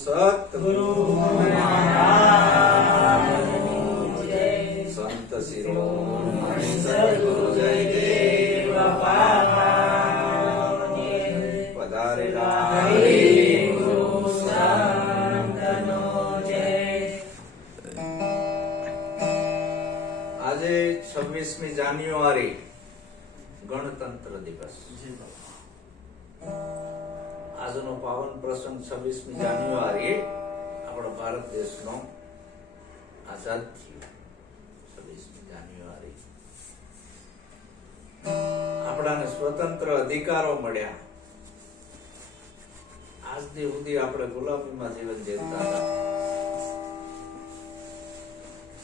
સતગુરુ સંત શિરોમણિ સદગુરુ જયદેવ પધારેલા હરિગુરુ સંતનો જય. આજે 26મી જાન્યુઆરી ગણતંત્ર દિવસ. આજનો પાવન પ્રસંગ 26મી જાન્યુઆરી આપણો ભારત દેશનો આઝાદ થયો. 26મી જાન્યુઆરી આપણાને સ્વતંત્ર અધિકારો મળ્યા. આજ સુધી આપણે ગુલામીમાં જીવન જીવતા હતા.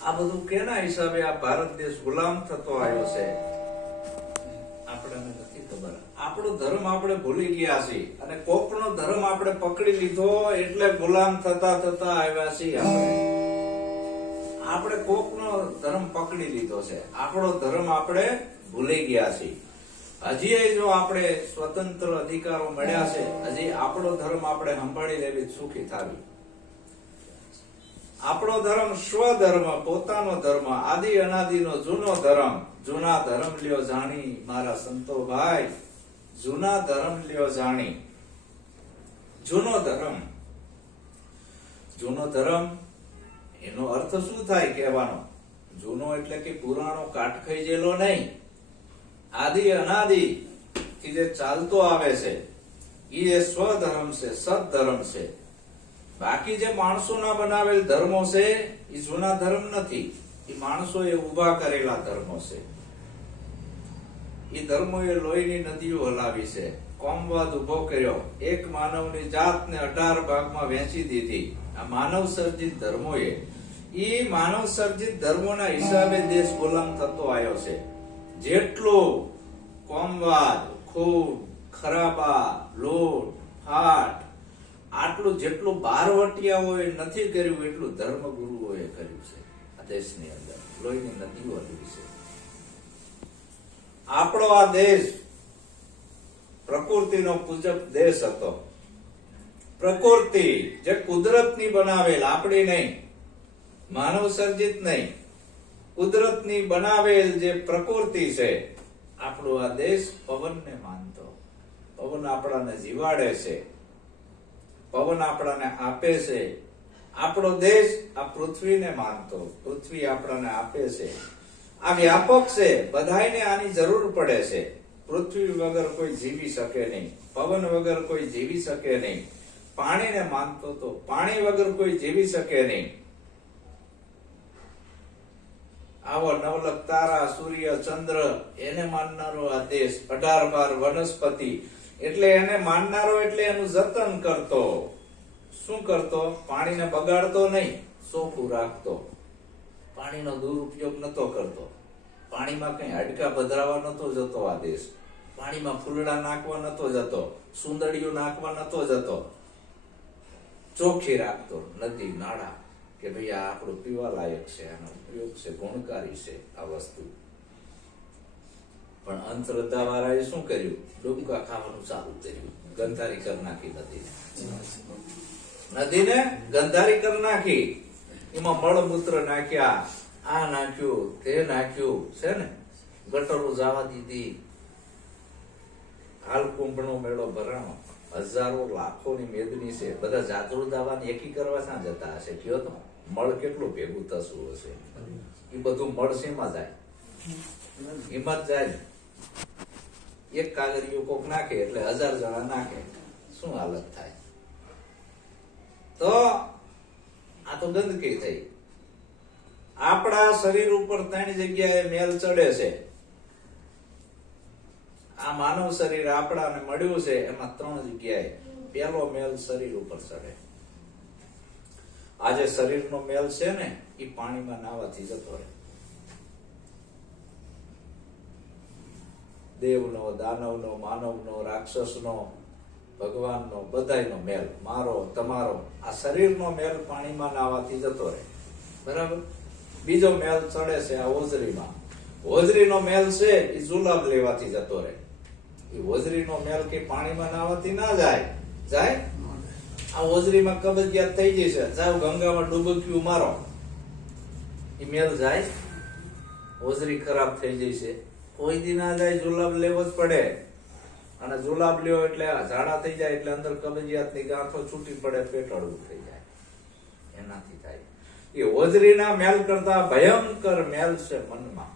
આ બધું કેના હિસાબે આ ભારત દેશ ગુલામ થતો આવ્યો છે આપણને નથી ખબર. આપણો ધર્મ આપણે ભૂલી ગયા છીએ અને કોકનો ધર્મ આપણે પકડી લીધો એટલે ગુલામ થતા થતા આવ્યા છીએ. આપણે કોકનો ધર્મ પકડી લીધો છે, આપણો ધર્મ આપણે ભૂલી ગયા છીએ. હજી જો આપણે સ્વતંત્ર અધિકારો મળ્યા છે, હજી આપણો ધર્મ આપણે સંભાળી લેવી, સુખી થાવી. આપણો ધર્મ સ્વધર્મ, પોતાનો ધર્મ, આદિ અનાદિનો જૂનો ધર્મ. જૂના ધર્મ લ્યો જાણી મારા સંતો ભાઈ, જૂના ધર્મ લ્યો જાણી. જૂનો ધર્મ, જૂનો ધર્મ એનો અર્થ શું થાય કહેવાનો? જૂનો એટલે કે પુરાણો કાટ ખાઈ ગયેલો નહીં, આદિ અનાદિ થી જે ચાલતો આવે છે એ સ્વધર્મ છે, સદધર્મ છે. બાકી જે માણસોના બનાવેલ ધર્મો છે એ જૂના ધર્મ નથી, એ માણસોએ ઉભા કરેલા ધર્મો છે. એ ધર્મોએ લોહીની નદીઓ હલાવી છે, કોમવાદ ઉભો કર્યો, એક માનવની જાતને 18 ભાગમાં વહેંચી દીધી. આ માનવ સર્જિત ધર્મોએ, એ માનવ સર્જિત ધર્મોના હિસાબે દેશ ગુલામ થતો આવ્યો છે. જેટલું કોમવાદ, ખૂન, ખરાબા, લૂંટ, ફાટ, આટલું જેટલું બારવટિયાઓએ નથી કર્યું એટલું ધર્મગુરુઓએ કર્યું છે. આ દેશની અંદર લોહીની નદીઓ હલવી છે. આપણો આ દેશ પ્રકૃતિનો પૂજક દેશ હતો. પ્રકૃતિ જે કુદરતની બનાવેલ, આપણી નહીં, માનવ સર્જિત નહીં, કુદરતની બનાવેલ જે પ્રકૃતિ છે. આપણો આ દેશ પવનને માનતો. પવન આપણાને જીવાડે છે, પવન આપણાને આપે છે. આપણો દેશ આ પૃથ્વીને માનતો, પૃથ્વી આપણાને આપે છે. આ વ્યાપક છે, બધાયને આની જરૂર પડે છે. પૃથ્વી વગર કોઈ જીવી શકે નહીં, પવન વગર કોઈ જીવી શકે નહીં. પાણીને માનતો તો પાણી વગર કોઈ જીવી શકે નહીં. આવો નવલખ તારા, સૂર્ય, ચંદ્ર એને માનનારો આ દેશ. 18 વનસ્પતિ એટલે એને માનનારો, એટલે એનું જતન કરતો. શું કરતો? પાણીને બગાડતો નહીં, ચોખ્ખું રાખતો. પાણીનો દુરુપયોગ નતો કરતો. પાણીમાં કઈ હાડકા ભદ્રાવા નતો જતો આ દેશ. પાણીમાં ફૂલડા નાખવા નતો જતો, સુંદડીઓ નાખવા નતો જતો. ચોખ્ખી રાખતો નદી, નાળા, કે ભાઈ આ આપણું પીવા લાયક છે, આનો ઉપયોગ છે, ગુણકારી છે આ વસ્તુ. પણ અંધશ્રદ્ધા વાળાએ શું કર્યું? ડૂબકા ખાવાનું ચાલુ કર્યું. ગંધારી કરી નાખી નદીને. નદીને ગંધારી કરી નાખી. એમાં મળમૂત્ર નાખ્યા, આ નાખ્યું, તે નાખ્યું છે ને. ગટરો જવા દીધી. હાલ કુંભનો મેળો ભરાણો, હજારો લાખોની મેદની છે. બધા જાતરું દાવાની એકી કરવા શા જતા હશે? કયો તો મળ કેટલું ભેગું થતું હશે? એ બધું મળ શેમાં જાય? એમાં જ જાય. એક કાગળિયો કોક નાખે એટલે 1000 જણા નાખે. શું હાલત થાય? તો આ તો ગંદકી થઈ. આપણા શરીર ઉપર 3 જગ્યાએ મેલ ચડે છે. આ માનવ શરીર આપણાને મળ્યું છે, એમાં 3 જગ્યાએ. પહેલો મેલ શરીર ઉપર ચડે. આ જે શરીરનો મેલ છે ને, એ પાણીમાં નાવાથી જતો રહે. દેવનો, દાનવનો, માનવનો, રાક્ષસનો, ભગવાનનો, બધાયનો મેલ, મારો, તમારો, આ શરીરનો મેલ પાણીમાં નાવાથી જતો રહે. બરાબર? બીજો મેલ ચડે છે આ હોજરીમાં. હોજરીનો મેલ છે એ જુલાબ લેવાથી જતો રહે. એ હોજરીનો મેલ કે પાણીમાં નાવાથી ના જાય. જાય? આ હોજરીમાં કબજિયાત થઈ જશે, જાવ ગંગામાં ડૂબકીયું મારો, એ મેલ જાય? હોજરી ખરાબ થઈ જશે. કોઈ દી ના જાય, જુલાબ લેવો જ પડે. અને જુલાબ લ્યો એટલે ઝાડા થઈ જાય એટલે અંદર કબજિયાતની ગાંઠો છૂટી પડે, પેટ હળવું થઈ જાય. એનાથી થાય. એ હોજરીના મેલ કરતા ભયંકર મેલ છે મનમાં.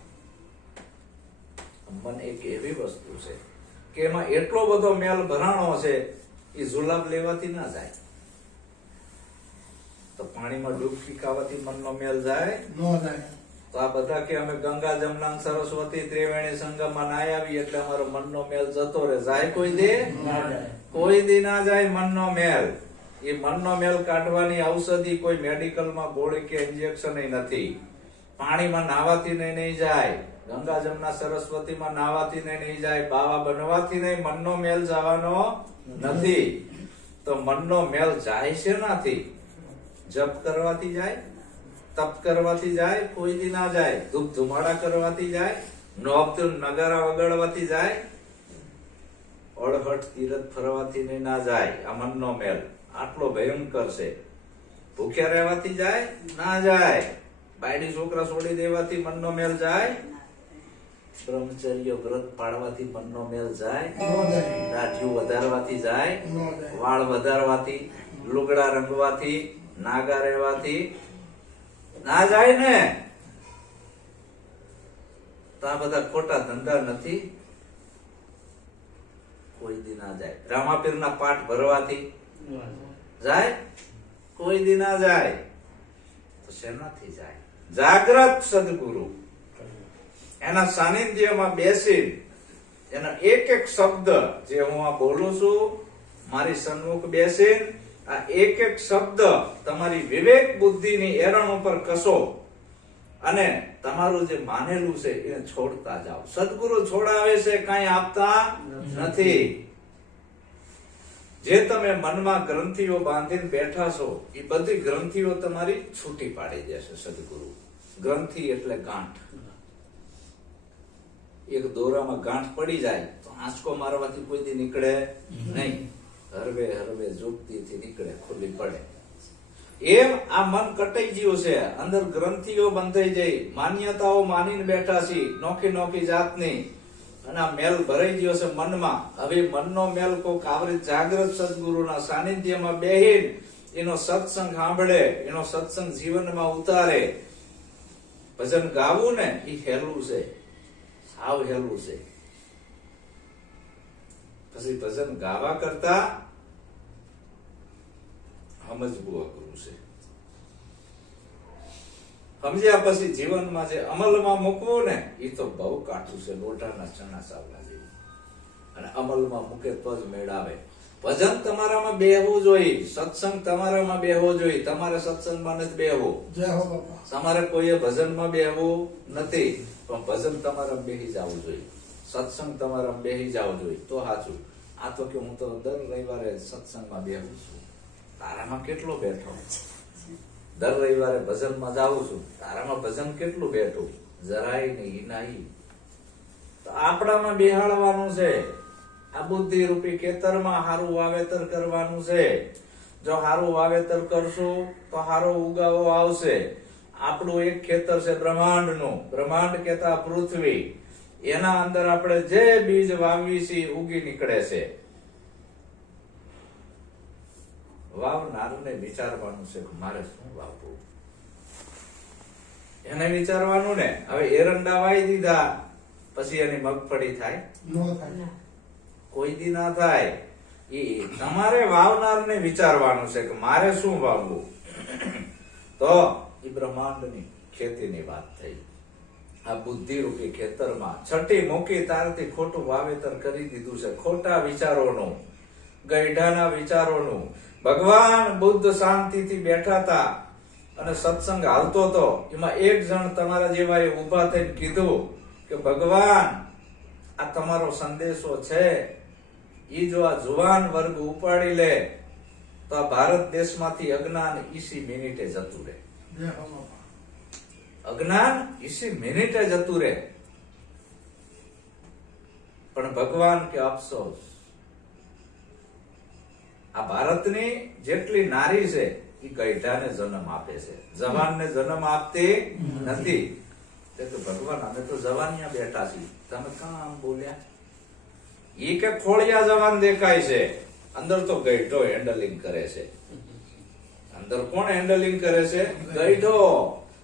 મન એક એવી વસ્તુ છે કે એમાં એટલો બધો મેલ ભરાણો છે, એ જુલાબ લેવાથી ના જાય. તો પાણીમાં ડૂબકી ખાવાથી મનનો મેલ જાય? ન જાય. તો આ બધા કે અમે ગંગા જમના સરસ્વતી ત્રિવેણી સંગમમાં નાય આવી એટલે અમારો મનનો મેલ જતો રહે. જાય કોઈ દે? કોઈ દી ના જાય મનનો મેલ. એ મનનો મેલ કાઢવાની ઔષધિ કોઈ મેડિકલમાં ગોળી કે ઇન્જેક્શન નથી. પાણીમાં નાહવાથી નહીં જાય, ગંગા જમના સરસ્વતીમાં નાહવાથી નહીં જાય, બાવા બનવાથી નહીં, મનનો મેલ જવાનો નથી. તો મનનો મેલ જાય છે નાથી? જપ કરવાથી જાય, તપ કરવાથી જાય? કોઈ દી ના જાય. ધૂપ ધુમાડા કરવાથી જાય, નગારા વગાડવાથી જાય, અડહટ તીરથ ફરવાથી નહીં ના જાય. આ મનનો મેલ આટલો ભયંકર છે. ભૂખ્યા રહેવાથી જાય? ના જાય. બાયડી છોકરા છોડી દેવાથી મનનો મેલ જાય? બ્રહ્મચર્ય વ્રત પાળવાથી મનનો મેલ જાય? દાઢિયું વધારવાથી જાય? વાળ વધારવાથી, લુગડા રંગવાથી, નાગા રહેવાથી ના જાય ને? તો આ બધા ખોટા ધંધા નથી? કોઈ દી ના જાય. રામાપીરના પાઠ ભરવાથી જાય? કોઈ દી ના જાય. તો શેનાથી જાય? જાગ્રત સદગુરુ એના સાનિધ્યમાં બેસી એના એક એક શબ્દ જે હું આ બોલું છું, મારી સન્મુખ બેસી આ એક એક શબ્દ તમારી વિવેક બુદ્ધિની એરણ ઉપર કસો અને તમારું જે માનેલું છે એને છોડતા જાઓ. સદગુરુ છોડાવે છે, કઈ આપતા નથી. જે તમે મનમાં ગ્રંથિઓ બાંધીને બેઠા છો એ બધી ગ્રંથિઓ તમારી છૂટી પાડી દેશે સદગુરુ. ગ્રંથિ એટલે ગાંઠ. એક દોરામાં ગાંઠ પડી જાય તો આંચકો મારવાથી કોઈ દી નીકળે નહીં. હરવે હરવે જોગતીથી નીકળે, ખુલ્લી પડે. એમ આ મન કટાઈ ગયું છે, અંદર ગ્રંથિઓ બંધાઈ જઈ, માન્યતાઓ માનીને બેઠા છે નોખી નોખી જાતની, અને આ મેલ ભરાઈ ગયો છે મનમાં. હવે મનનો મેલ કોક આવરી જાગ્રત સદગુરુના સાનિધ્યમાં બેહીન એનો સત્સંગ સાંભળે, એનો સત્સંગ જીવનમાં ઉતારે. ભજન ગાવું ને એ હેલું છે, સાવ હેલું છે. પછી ભજન ગાવા કરતા સમજવું અઘરું છે. સમજ્યા પછી જીવનમાં જે અમલમાં મૂકવું ને એ તો બહુ કાઠું છે, લોઢાના ચણા સાવલા જેવું. અને અમલમાં મૂકે તો જ મેળાવે. ભજન તમારામાં બેહવું જોઈએ, સત્સંગ તમારામાં બેહવો જોઈએ. તમારે સત્સંગમાં નથી બેહવું, તમારે કોઈએ ભજનમાં બેહવું નથી, પણ ભજન તમારામાં બેહી જવું જોઈએ, સત્સંગ તમારામાં બેહી જવું જોઈએ તો સાચું. આ તો કે હું તો દર રવિવારે સત્સંગમાં બેહું છું, તારામાં કેટલો બેઠો? દર રવિવારે ભજનમાં જાઉં છું, તારામાં ભજન કેટલું બેઠું? જરાય નહીં, નહીં. તો આપણામાં બેહાડવાનું છે. આ બુદ્ધિ રૂપી ખેતરમાં હારું વાવેતર કરવાનું છે. જો હારું વાવેતર કરશું તો હારો ઉગાવો આવશે. આપણું એક ખેતર છે બ્રહ્માંડનું, બ્રહ્માંડ કહેતા પૃથ્વી. એના અંદર આપણે જે બીજ વાવી છે ઉગી નીકળે છે. વાવનારને વિચારવાનું છે કે મારે શું વાવવું, એને વિચારવાનું ને. હવે એરંડા વાવી દીધા પછી એની મગફળી થાય? કોઈ દી ના થાય. એ તમારે વાવનારને વિચારવાનું છે કે મારે શું વાવવું. તો એ બ્રહ્માંડની ખેતીની વાત થઈ. આ બુદ્ધિ રૂપી ખેતરમાં છઠ્ઠી મૂકી તારથી ખોટું વાવેતર કરી દીધું છે, ખોટા વિચારોનું, ગઈઢાના વિચારોનું. ભગવાન બુદ્ધ શાંતિથી બેઠા હતા અને સત્સંગ હાલતો હતો. એમાં એક જણ તમારા જેવા ઉભા થઈને કીધું કે ભગવાન આ તમારો સંદેશો છે, એ જો આ જુવાન વર્ગ ઉપાડી લે તો આ ભારત દેશમાંથી અજ્ઞાન ઈસી મિનિટે જતું રહે. અજ્ઞાન ઈસી મિનિટે જતું રહે. પણ ભગવાન કે અફસોસ, આ ભારતની જેટલી નારી છે એ ગઈઢાને જન્મ આપે છે, જવાનને જન્મ આપતી નથી. તે તો ભગવાન અમે તો જવાનિયા બેઠા છીએ, તમે કાં આમ બોલ્યા? ઈ કે ખોળિયા જવાન દેખાય છે, અંદર તો ગઈઢો હેન્ડલિંગ કરે છે. અંદર કોણ હેન્ડલિંગ કરે છે? ગઈઢો.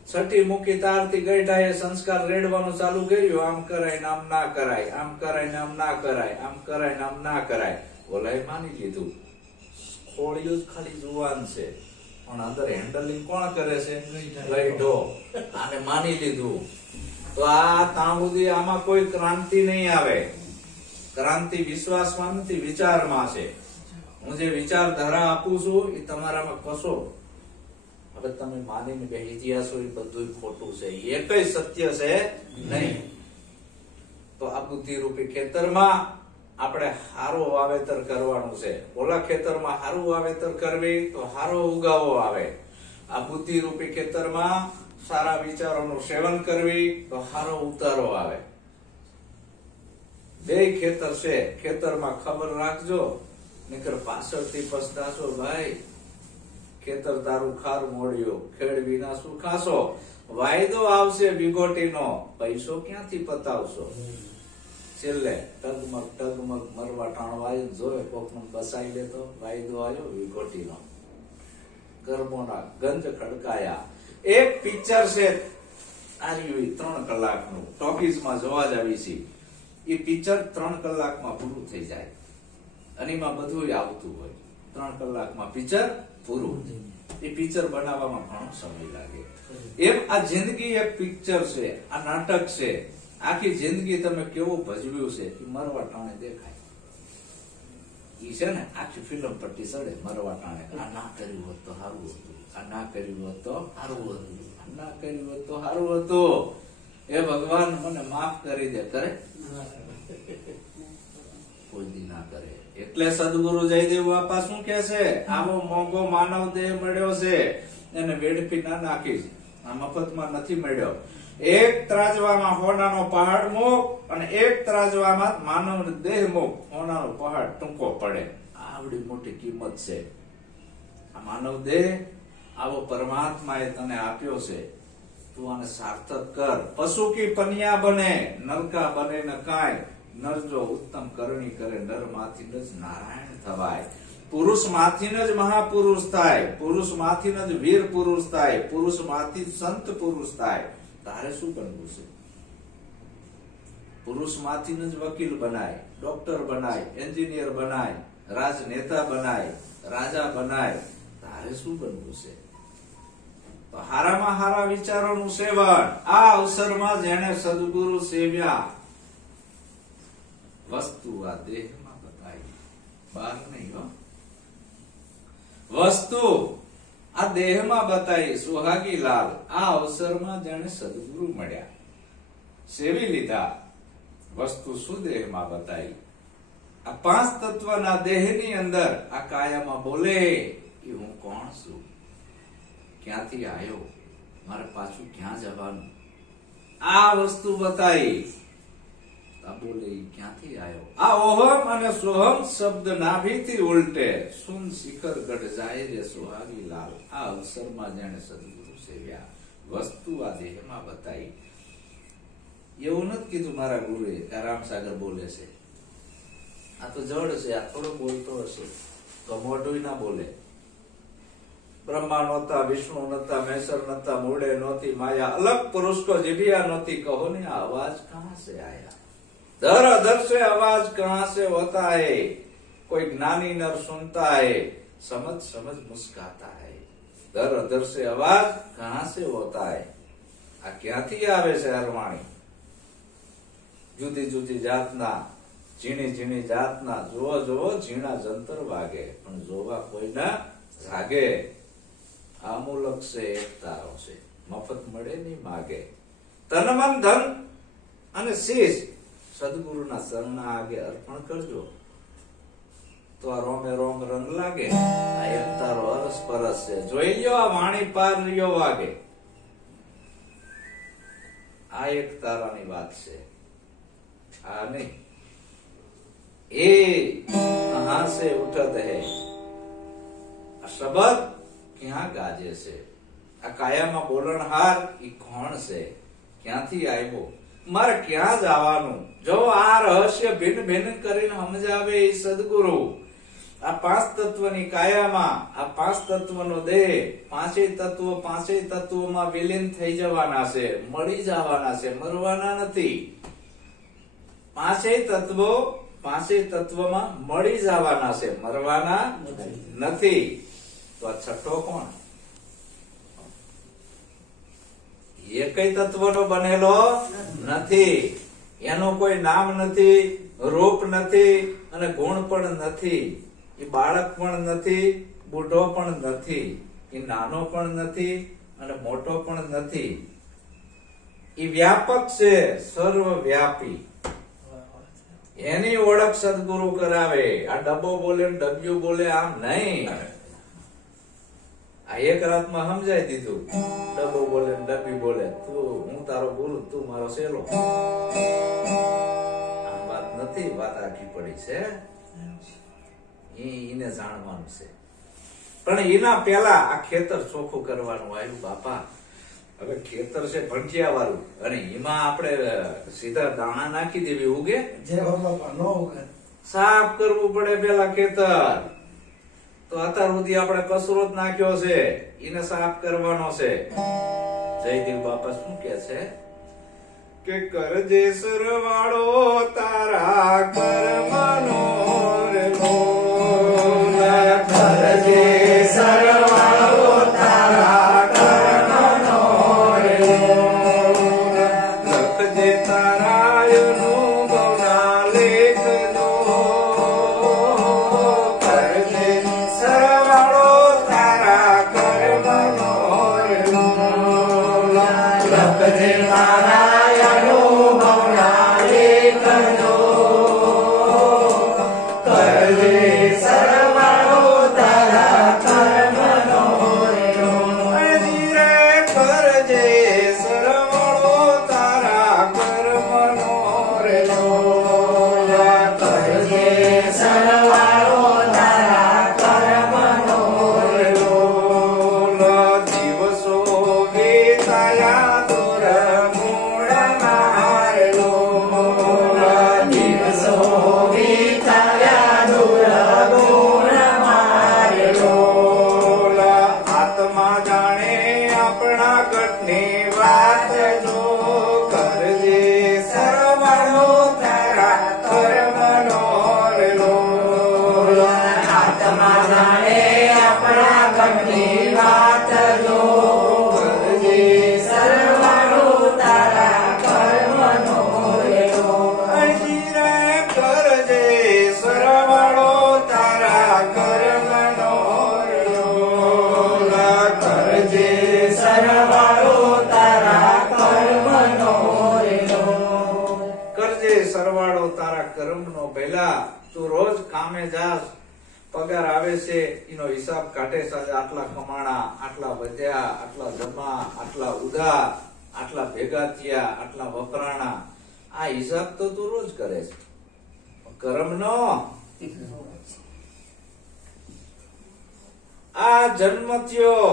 છઠ્ઠી મૂકી તારથી ગઈઢાએ સંસ્કાર રેડવાનું ચાલુ કર્યું. આમ કરાય ને આમ ના કરાય, આમ કરાય ને આમ ના કરાય, આમ કરાય ને આમ ના કરાય. ઓલાએ માની લીધું ખોળિયું જ ખાલી જુવાન છે, પણ અંદર હેન્ડલિંગ કોણ કરે છે? ગઈઢો. આને માની લીધું. તો આ ત્યાં સુધી આમાં કોઈ ક્રાંતિ નહીં આવે. ક્રાંતિ વિશ્વાસમાં નથી, વિચારમાં છે. હું જે વિચારધારા આપું છું એ તમારામાં કશો હવે તમે માનીને બેસી ગયા છો એ બધું ખોટું છે, એ કઈ સત્ય છે નહીં. તો આ બુદ્ધિ રૂપી ખેતરમાં આપણે હારો વાવેતર કરવાનું છે. ઓલા ખેતરમાં હારું વાવેતર કરવી તો હારો ઉગાવો આવે. આ બુદ્ધિ રૂપી ખેતરમાં સારા વિચારોનું સેવન કરવી તો હારો ઉતારો આવે. બે ખેતર છે, ખેતરમાં ખબર રાખજો, નકર પાછળથી પસ્તાશો. ભાઈ ખેતર તારું ખાર મોડ્યું, ખેડ વિના શું ખાશો? વાયદો આવશે વિગોટીનો, પૈસો ક્યાંથી પતાવશો? છેલ્લે ટગમગ મરવા ટાણવા જોયે કોકનો બસાઈ લેતો. વાયદો આવ્યો વિગોટીનો, કર્મોના ગંજ ખડકાયા. એક પિક્ચર છે આર્યું 3 કલાકનું, ટોકીઝમાં જોવા જ આવી છે. એ પિક્ચર 3 કલાકમાં પૂરું થઈ જાય અને એમાં બધું આવતું હોય. 3 કલાકમાં પિક્ચર પૂરું. એ પિક્ચર બનાવવામાં ઘણો સમય લાગે. એમ આ જિંદગી એક પિક્ચર છે, આ નાટક છે. આખી જિંદગી તમે કેવું ભજવ્યું છે એ મરવા ટાણે દેખાય. ઈ છે ને આખી ફિલ્મ પટ્ટી સડે મરવા ટાણે. આ ના કર્યું હોત તો સારું હતું, આ ના કર્યું હોત તો સારું હતું, આ ના કર્યું હોત તો સારું હતું. એ ભગવાન મને માફ કરી દે. કરે? કોઈ દી ના કરે. એટલે સદગુરુ જયદેવ બાપા શું કે છે? આવો મોંઘો માનવ દેહ મળ્યો છે, એને વેડફી ના નાખીશ. આ મફતમાં નથી મળ્યો. એક ત્રાજવામાં હોનાનો પહાડ મૂક અને એક ત્રાજવામાં માનવ દેહ મૂક, હોનાનો પહાડ ટૂંકો પડે. આવડી મોટી કિંમત છે આ માનવ દેહ. આવો પરમાત્માએ તને આપ્યો છે, તું આને સાર્થક કર. પશુ કી પનિયા બને, નરકા બને ન કાંઈ. નર જો ઉત્તમ કરણી કરે, નર માંથી જ નારાયણ થવાય. પુરુષ માંથી જ મહાપુરુષ થાય, પુરુષ માંથી જ વીર પુરુષ થાય, પુરુષ માંથી સંત પુરુષ થાય. તારે શું બનવું છે? પુરુષ માંથી જ વકીલ બનાય, ડોક્ટર બનાય, એન્જિનિયર બનાય, રાજનેતા બનાય, રાજા બનાય. તારે શું બનવું છે? હારામાં હારા વિચારોનું સેવન. આ અવસરમાં જેને સદગુરુ સેવ્યા, વસ્તુ આ દેહમાં બતાવી, બહાર નહીં હો. વસ્તુ આ દેહમાં બતાવી. સુહાગી લાલ આ અવસરમાં જેને સદગુરુ મળ્યા, સેવી લીધા, વસ્તુ સુદેહમાં બતાવી. આ 5 તત્વના દેહની અંદર આ કાયામાં બોલે કે હું કોણ છું, ક્યાંથી આવ્યો, મારે પાછું ક્યાં જવાનું. આ વસ્તુ બતાવી. આ બોલે ક્યાંથી આવ્યો. આ ઓહમ અને સોહમ શબ્દ નાભીથી ઉલટે, સુન શિખર ગઢ જાય રે સુહાગી લાલ. આ અવસરમાં જેને સદગુરુ સેવ્યા, વસ્તુ આ દેહમાં બતાવી. એવું નથી કીધું મારા ગુરુએ રામસાગર બોલે છે. આ તો જડ છે, આ થોડો બોલતો હશે તો મોઢું ના બોલે. બ્રહ્મા નહોતા, વિષ્ણુ નહોતા, મહેશ્વર નહોતા, મૂળે નહોતી માયા, અલગ પુરુષ કો જીભિયા નહોતી. કહો ને આ આવાજ કહાં से आया, दर अदर से आवाज कहां से होता है, कोई ज्ञानी नर सुनता है, समझ समझ मुस्काता है. दर अदर से आवाज कहां से होता है. આ ક્યાંથી આવે છે હરવાણી? જુદી જુદી જાતના, ઝીણી ઝીણી જાતના. જોવો જોવો ઝીણા જંતર વાગે, પણ જોવા કોઈના જાગે. આમૂલક છે, એક તારો છે, મફત મળે નહીં માગે. તન મન ધન અને શીશ સદગુરુના શરણા આગે અર્પણ કરજો, તો આ રોમે રોમ રંગ લાગે. આ એક તારો અરસ પરસ છે. જોઈ લ્યો આ વાણી પાર લ્યો વાગે. આ એક તારાની વાત છે, આ નહીં. એ કહાં સે ઉઠત હૈ, શબ્દ ક્યાં ગાજે છે? આ કાયામાં બોલણહાર ઈ કોણ છે? ક્યાંથી આવ્યો? મારે ક્યાં જવાનું? જો આ રહસ્ય ભિન્ન ભિન્ન કરીને સમજાવે એ સદગુરુ. આ પાંચ તત્વની કાયામાં આ પાંચ તત્વનો દેહ પાંચેય તત્વોમાં વિલીન થઈ જવાના છે, મળી જવાના છે, મરવાના નથી. પાંચેય તત્વમાં મળી જવાના છે, મરવાના નથી. તો આ છઠ્ઠો કોણ? એકય તત્વનો બનેલો નથી, એનું કોઈ નામ નથી, રૂપ નથી અને ગુણ પણ નથી. એ બાળક પણ નથી, બુઢો પણ નથી, એ નાનો પણ નથી અને મોટો પણ નથી. એ વ્યાપક છે, સર્વવ્યાપી. એની ઓળખ સદગુરુ કરાવે. આ ડબ્બો બોલે ડબ્યું બોલે આમ નહીં. આ એક રાતમાં સમજાઈ દીધું. ડબ્બો બોલે ડબ્બી બોલે, તું હું તારો ગુરુ, તું મારો સેલો. આમ વાત નથી, વાત આખી પડી છે. એને જાણવાનું છે. પણ એના પેલા આ ખેતર ચોખ્ખું કરવાનું આવ્યું બાપા. હવે ખેતર છે ભંટિયા વાળું અને એમાં આપણે સીધા દાણા નાખી દેવી ઉગે? સાફ કરવું પડે પેલા ખેતર. તો અત્યાર સુધી આપણે કચરો જ નાખ્યો છે, એને સાફ કરવાનો છે. જયદેવ બાપા શું કે છે કે કરજે સરવાળો તારા કર્મનો રે લોલા. કરજે સરવાળો તારા કર્મનો રે લોલા. લખજે તારા અનુભવના લેખનો. કરજે સરવાળો તારા કર્મનો રે લોલા. લખજે તારા અનુભવના લેખનો. કરજે સરવાળો તારા કર્મનો રે લોલા. કરજે સરવાળો તારા કર્મનો રે લોલા. કરજે સરવાળો તારા કર્મનો રે લોલા. દિવસો વીતાયા દૂર મૂળમાં રે લોલા. દિવસો વીતાયા દૂર મૂળમાં રે લોલા. આત્મા જાણે આપણા ઘટની વાત જો. કરજે સરવાળો તારા કર્મનો રે લોલા. આત્મા જાણે આપણા ઘટની વાત જો. કરજે સરવાળો તારા કર્મનો રે લોલા. કરજે સરવાળો તારા કર્મનો રે લોલા. કરજે સરવાળો તારા કર્મનો રે લોલા. કરજે સરવાળો તારા કર્મનો. પહેલા તું રોજ કામે જાસ, પગાર આવે છે એનો હિસાબ કાઢે છે. આટલા કમાણા, આટલા વધ્યા, આટલા જમા, આટલા ઉધાર, આટલા ભેગા થયા, આટલા વપરાણા. આ હિસાબ તો તું રોજ કરે છે. કર્મનો આ જન્મ થયો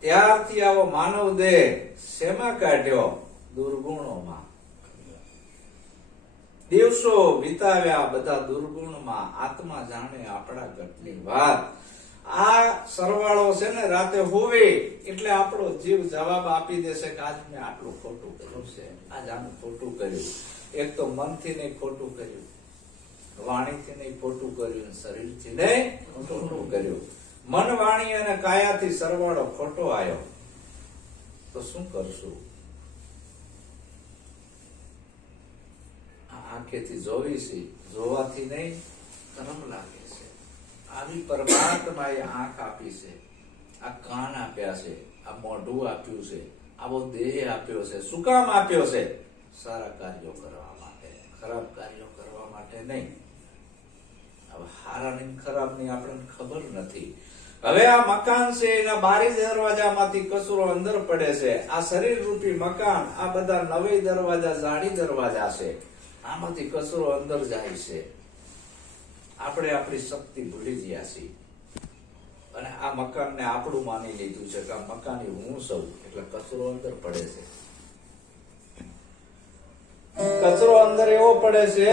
ત્યારથી આવો માનવ દેહ શેમાં કાઢ્યો? દુર્ગુણોમાં. દિવસો વિતાવ્યા બધા દુર્ગુણમાં. આત્મા જાણે આપણા ઘટની વાત. આ સરવાળો છે ને, રાતે હોવે એટલે આપણો જીવ જવાબ આપી દેશે કે આજ મેં આટલું ખોટું કર્યું છે, આજ આનું ખોટું કર્યું. એક તો મનથી નહીં ખોટું કર્યું, વાણીથી નહીં ખોટું કર્યું, શરીરથી નહીં ખોટું કર્યું. મન, વાણી અને કાયાથી સરવાળો ખોટો આવ્યો તો શું કરશું? આંખેથી જોવી છે, જોવાથી નહીં કર્મ લાગે છે. આવી પરમાત્માએ આંખ આપી છે, આ કાન આપ્યા છે, આ મોઢું આપ્યું છે, આવો દેહ આપ્યો છે. શું કામ આપ્યો છે? સારા કાર્યો કરવા માટે, ખરાબ કાર્યો કરવા માટે નહીં. હવે હારા ની ખરાબ ની આપણને ખબર નથી. હવે આ મકાન છે, એના બારી દરવાજામાંથી કચરો અંદર પડે છે. આ શરીર રૂપી મકાન, આ બધા નવે દરવાજા, જાડી દરવાજા છે. આમાંથી કચરો અંદર જાય છે. આપણે આપણી શક્તિ ભૂલી ગયા છીએ. અને આ મકાનને આપણું માની લીધું છે કે આ મકાની હું સૌ, એટલે કચરો અંદર પડે છે. કચરો અંદર એવો પડે છે,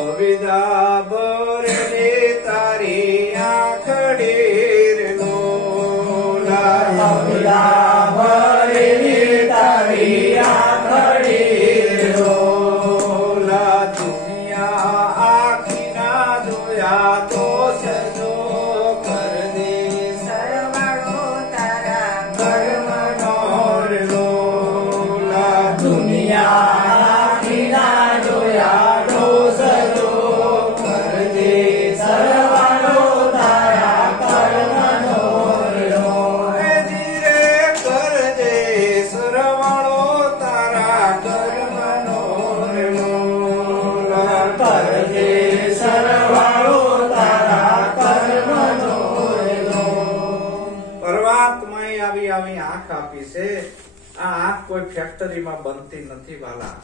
અવિદા ભરેલી તારી આંખડી રે લોલા, અવિદા ભરેલી તારી આંખડી રે લોલા, દુનિયા આખી ના જોયા તો સજો કર દે સરવાળો તારા કર્મનો રે લોલા, દુનિયા આખી ના જોયા તો સજો કર દે સરવાળો તારા કર્મનો રે લોલા, ધીરે કરજે સરવાળો તારા કર્મનો રે લોલા, કરજે સરવાળો તારા કર્મનો રે લોલા. પરમાત્માએ આવી આંખ આપી છે. આ આંખ કોઈ ફેક્ટરીમાં બનતી નથી વાલા.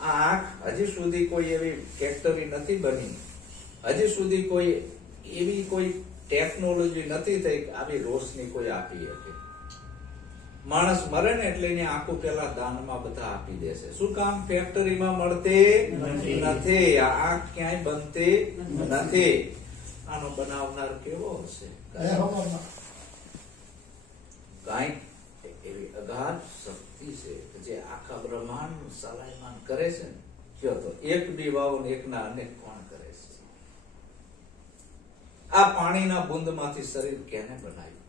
આ આંખ હજી સુધી કોઈ એવી ફેક્ટરી નથી બની, હજી સુધી કોઈ એવી કોઈ ટેકનોલોજી નથી થઈ આવી રોશની કોઈ આપી શકે. માણસ મરે ને એટલે એની આંખો પેલા દાનમાં બધા આપી દેશે. શું કામ? ફેક્ટરીમાં મળતી નથી. આ આંખ ક્યાંય બનતી નથી. આનો બનાવનાર કેવો હશે? કાંઈક એવી અગાધ શક્તિ છે કે જે આખા બ્રહ્માંડ સલાયમાન કરે છે ને. કયો તો એક બી વાવ ને એકના અનેક કોણ કરે છે? આ પાણીના બુંદમાંથી શરીર કેને બનાવ્યું?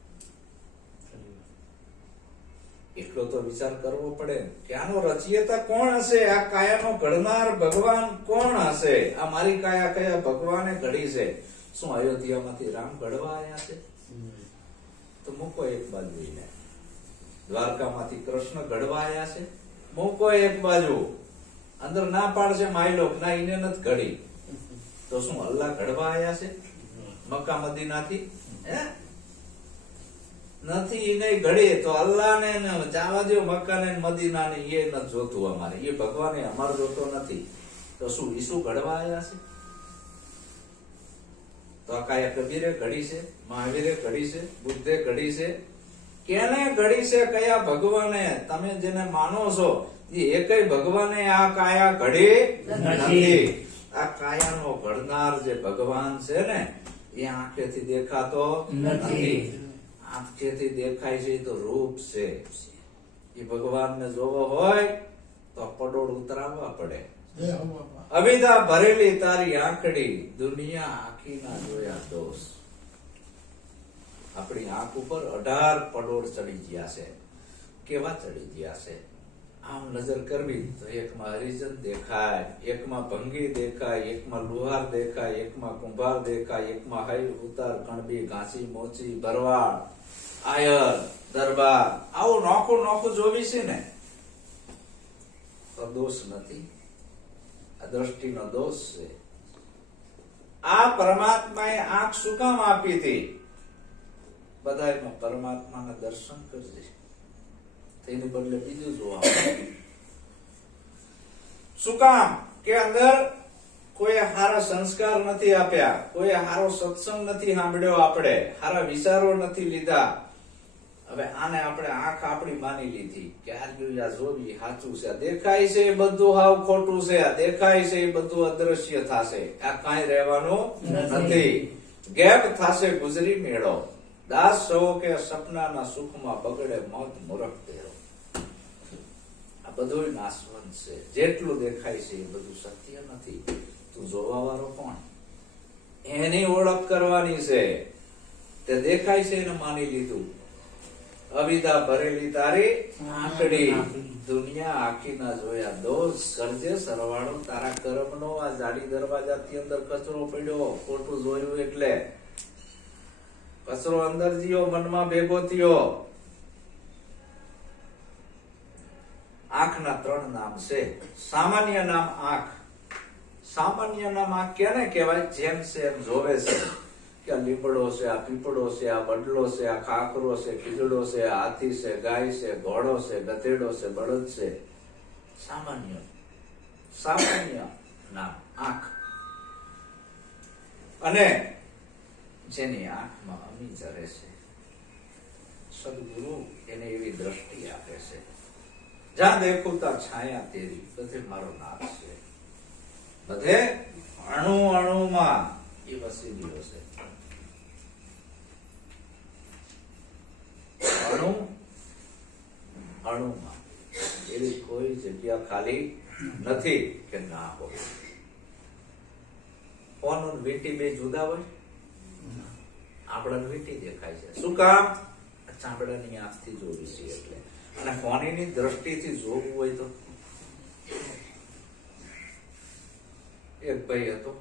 એટલો તો વિચાર કરવો પડે કે આનો રચયિતા કોણ હશે? આ કાયાનો ઘડનાર ભગવાન કોણ હશે? આ મારી કાયા કયા ભગવાને ઘડી છે? શું અયોધ્યામાંથી રામ ઘડવા આવ્યા છે? તો મૂકો એક બાજુ એને. દ્વારકામાંથી કૃષ્ણ ઘડવા આવ્યા છે? મૂકો એક બાજુ. અંદર ના પાડશે માયલોક ના એને નથી ઘડી. તો શું અલ્લાહ ઘડવા આવ્યા છે મક્કા મદીનાથી? હે નથી. એ નહીં ઘડે તો અલ્લાહ ને જવા દો. મક્કા ને મદીના ને એ નથી જોતું અમારે. એ ભગવાને અમારે જોતો નથી. તો શું ઈસુ ઘડવા આવ્યા છે? તો આ કાયા કબીરે ઘડી છે, મહાવીરે ઘડી છે, બુદ્ધે ઘડી છે. કેને ઘડી છે? કયા ભગવાને? તમે જેને માનો છો એ એકય ભગવાને આ કાયા ઘડી નથી. આ કાયાનો ઘડનાર જે ભગવાન છે ને એ આંખેથી દેખાતો નથી. આંખેથી દેખાય છે તો રૂપ છે. એ ભગવાનને જોવો હોય તો પડોળ ઉતરાવવા પડે. અવિદા ભરેલી તારી આંખડી, દુનિયા આખી ના જોયા દોષ. આપણી આંખ ઉપર 18 પડોળ ચડી ગયા છે. કેવા ચડી ગયા છે? આમ નજર કરવી તો એકમાં હરિજન દેખાય, એકમાં ભંગી દેખાય, એકમાં લુહાર દેખાય, એકમાં કુંભાર દેખાય, એકમાં હૈ ઉતાર કણબી ઘાસી મોચી ભરવાડ આયર દરબાર. આવું નોખું નોખું જોવી છે ને તો દોષ નથી. આ દ્રષ્ટિનો દોષ છે. આ પરમાત્માએ આંખ શું કામ આપી હતી? બધાયમાં પરમાત્માના દર્શન કરજે. તેની બદલે બીજું જોવા. શું કામ? કે અંદર કોઈ સારા સંસ્કાર નથી આપ્યા, કોઈ સારો સત્સંગ નથી સાંભળ્યો, આપણે સારા વિચારો નથી લીધા. હવે આને આપણે આંખ આપણી માની લીધી કે આ જોવી સાચું છે. દેખાય છે એ બધું હાવ ખોટું છે. દેખાય છે એ બધું અદ્રશ્ય થશે. આ કાંઈ રહેવાનું નથી. ગેપ થશે ગુજરી મેળો. દાસ સૌ કે સપનાના સુખમાં બગડે મોત મૂરખ તેરો. આ બધું નાશવંત છે. જેટલું દેખાય છે એ બધું સત્ય નથી. તું જોવા વાળો કોણ? એની ઓળખ કરવાની છે. તે દેખાય છે એને માની લીધું. અવિદા ભરેલી તારી આંખડી, દુનિયા આખી ના જોયા દોષ. કરજે સરવાળો તારા કર્મનો. આ જાડી દરવાજાથી અંદર કચરો પડ્યો, ખોટું જોયું એટલે કચરો અંદર જીયો, મનમાં ભેગો થયો. આંખના 3 નામ છે. સામાન્ય નામ આંખ. સામાન્ય નામ આંખ કેને કહેવાય? જેમ છે એમ જોવે છે કે આ લીમડો છે, આ પીપળો છે, આ બડલો છે, આ કાકરો છે, ખીજડો છે, આ હાથી છે, ગાય છે, ઘોડો છે, ગધેડો છે, બળદ છે. સામાન્ય નામ આંખ. અને જેની આંખમાં અમી જરે છે, સદગુરુ એને એવી દ્રષ્ટિ આપે છે, જ્યાં દેખું ત્યાં છાયા તેરી, બધે મારો નાથ છે, બધે અણુ અણુમાં એ વસી ગયો છે. અણુ અણુમાં એવી કોઈ જગ્યા ખાલી નથી કે ના હોય. ફોન વીંટી બે જુદા હોય? આપણને વીંટી દેખાય છે. શું કામ? ચામડાની આંખથી જોવી છે એટલે. અને ફોનની દ્રષ્ટિથી જોવું હોય તો એક ભાઈ હતો,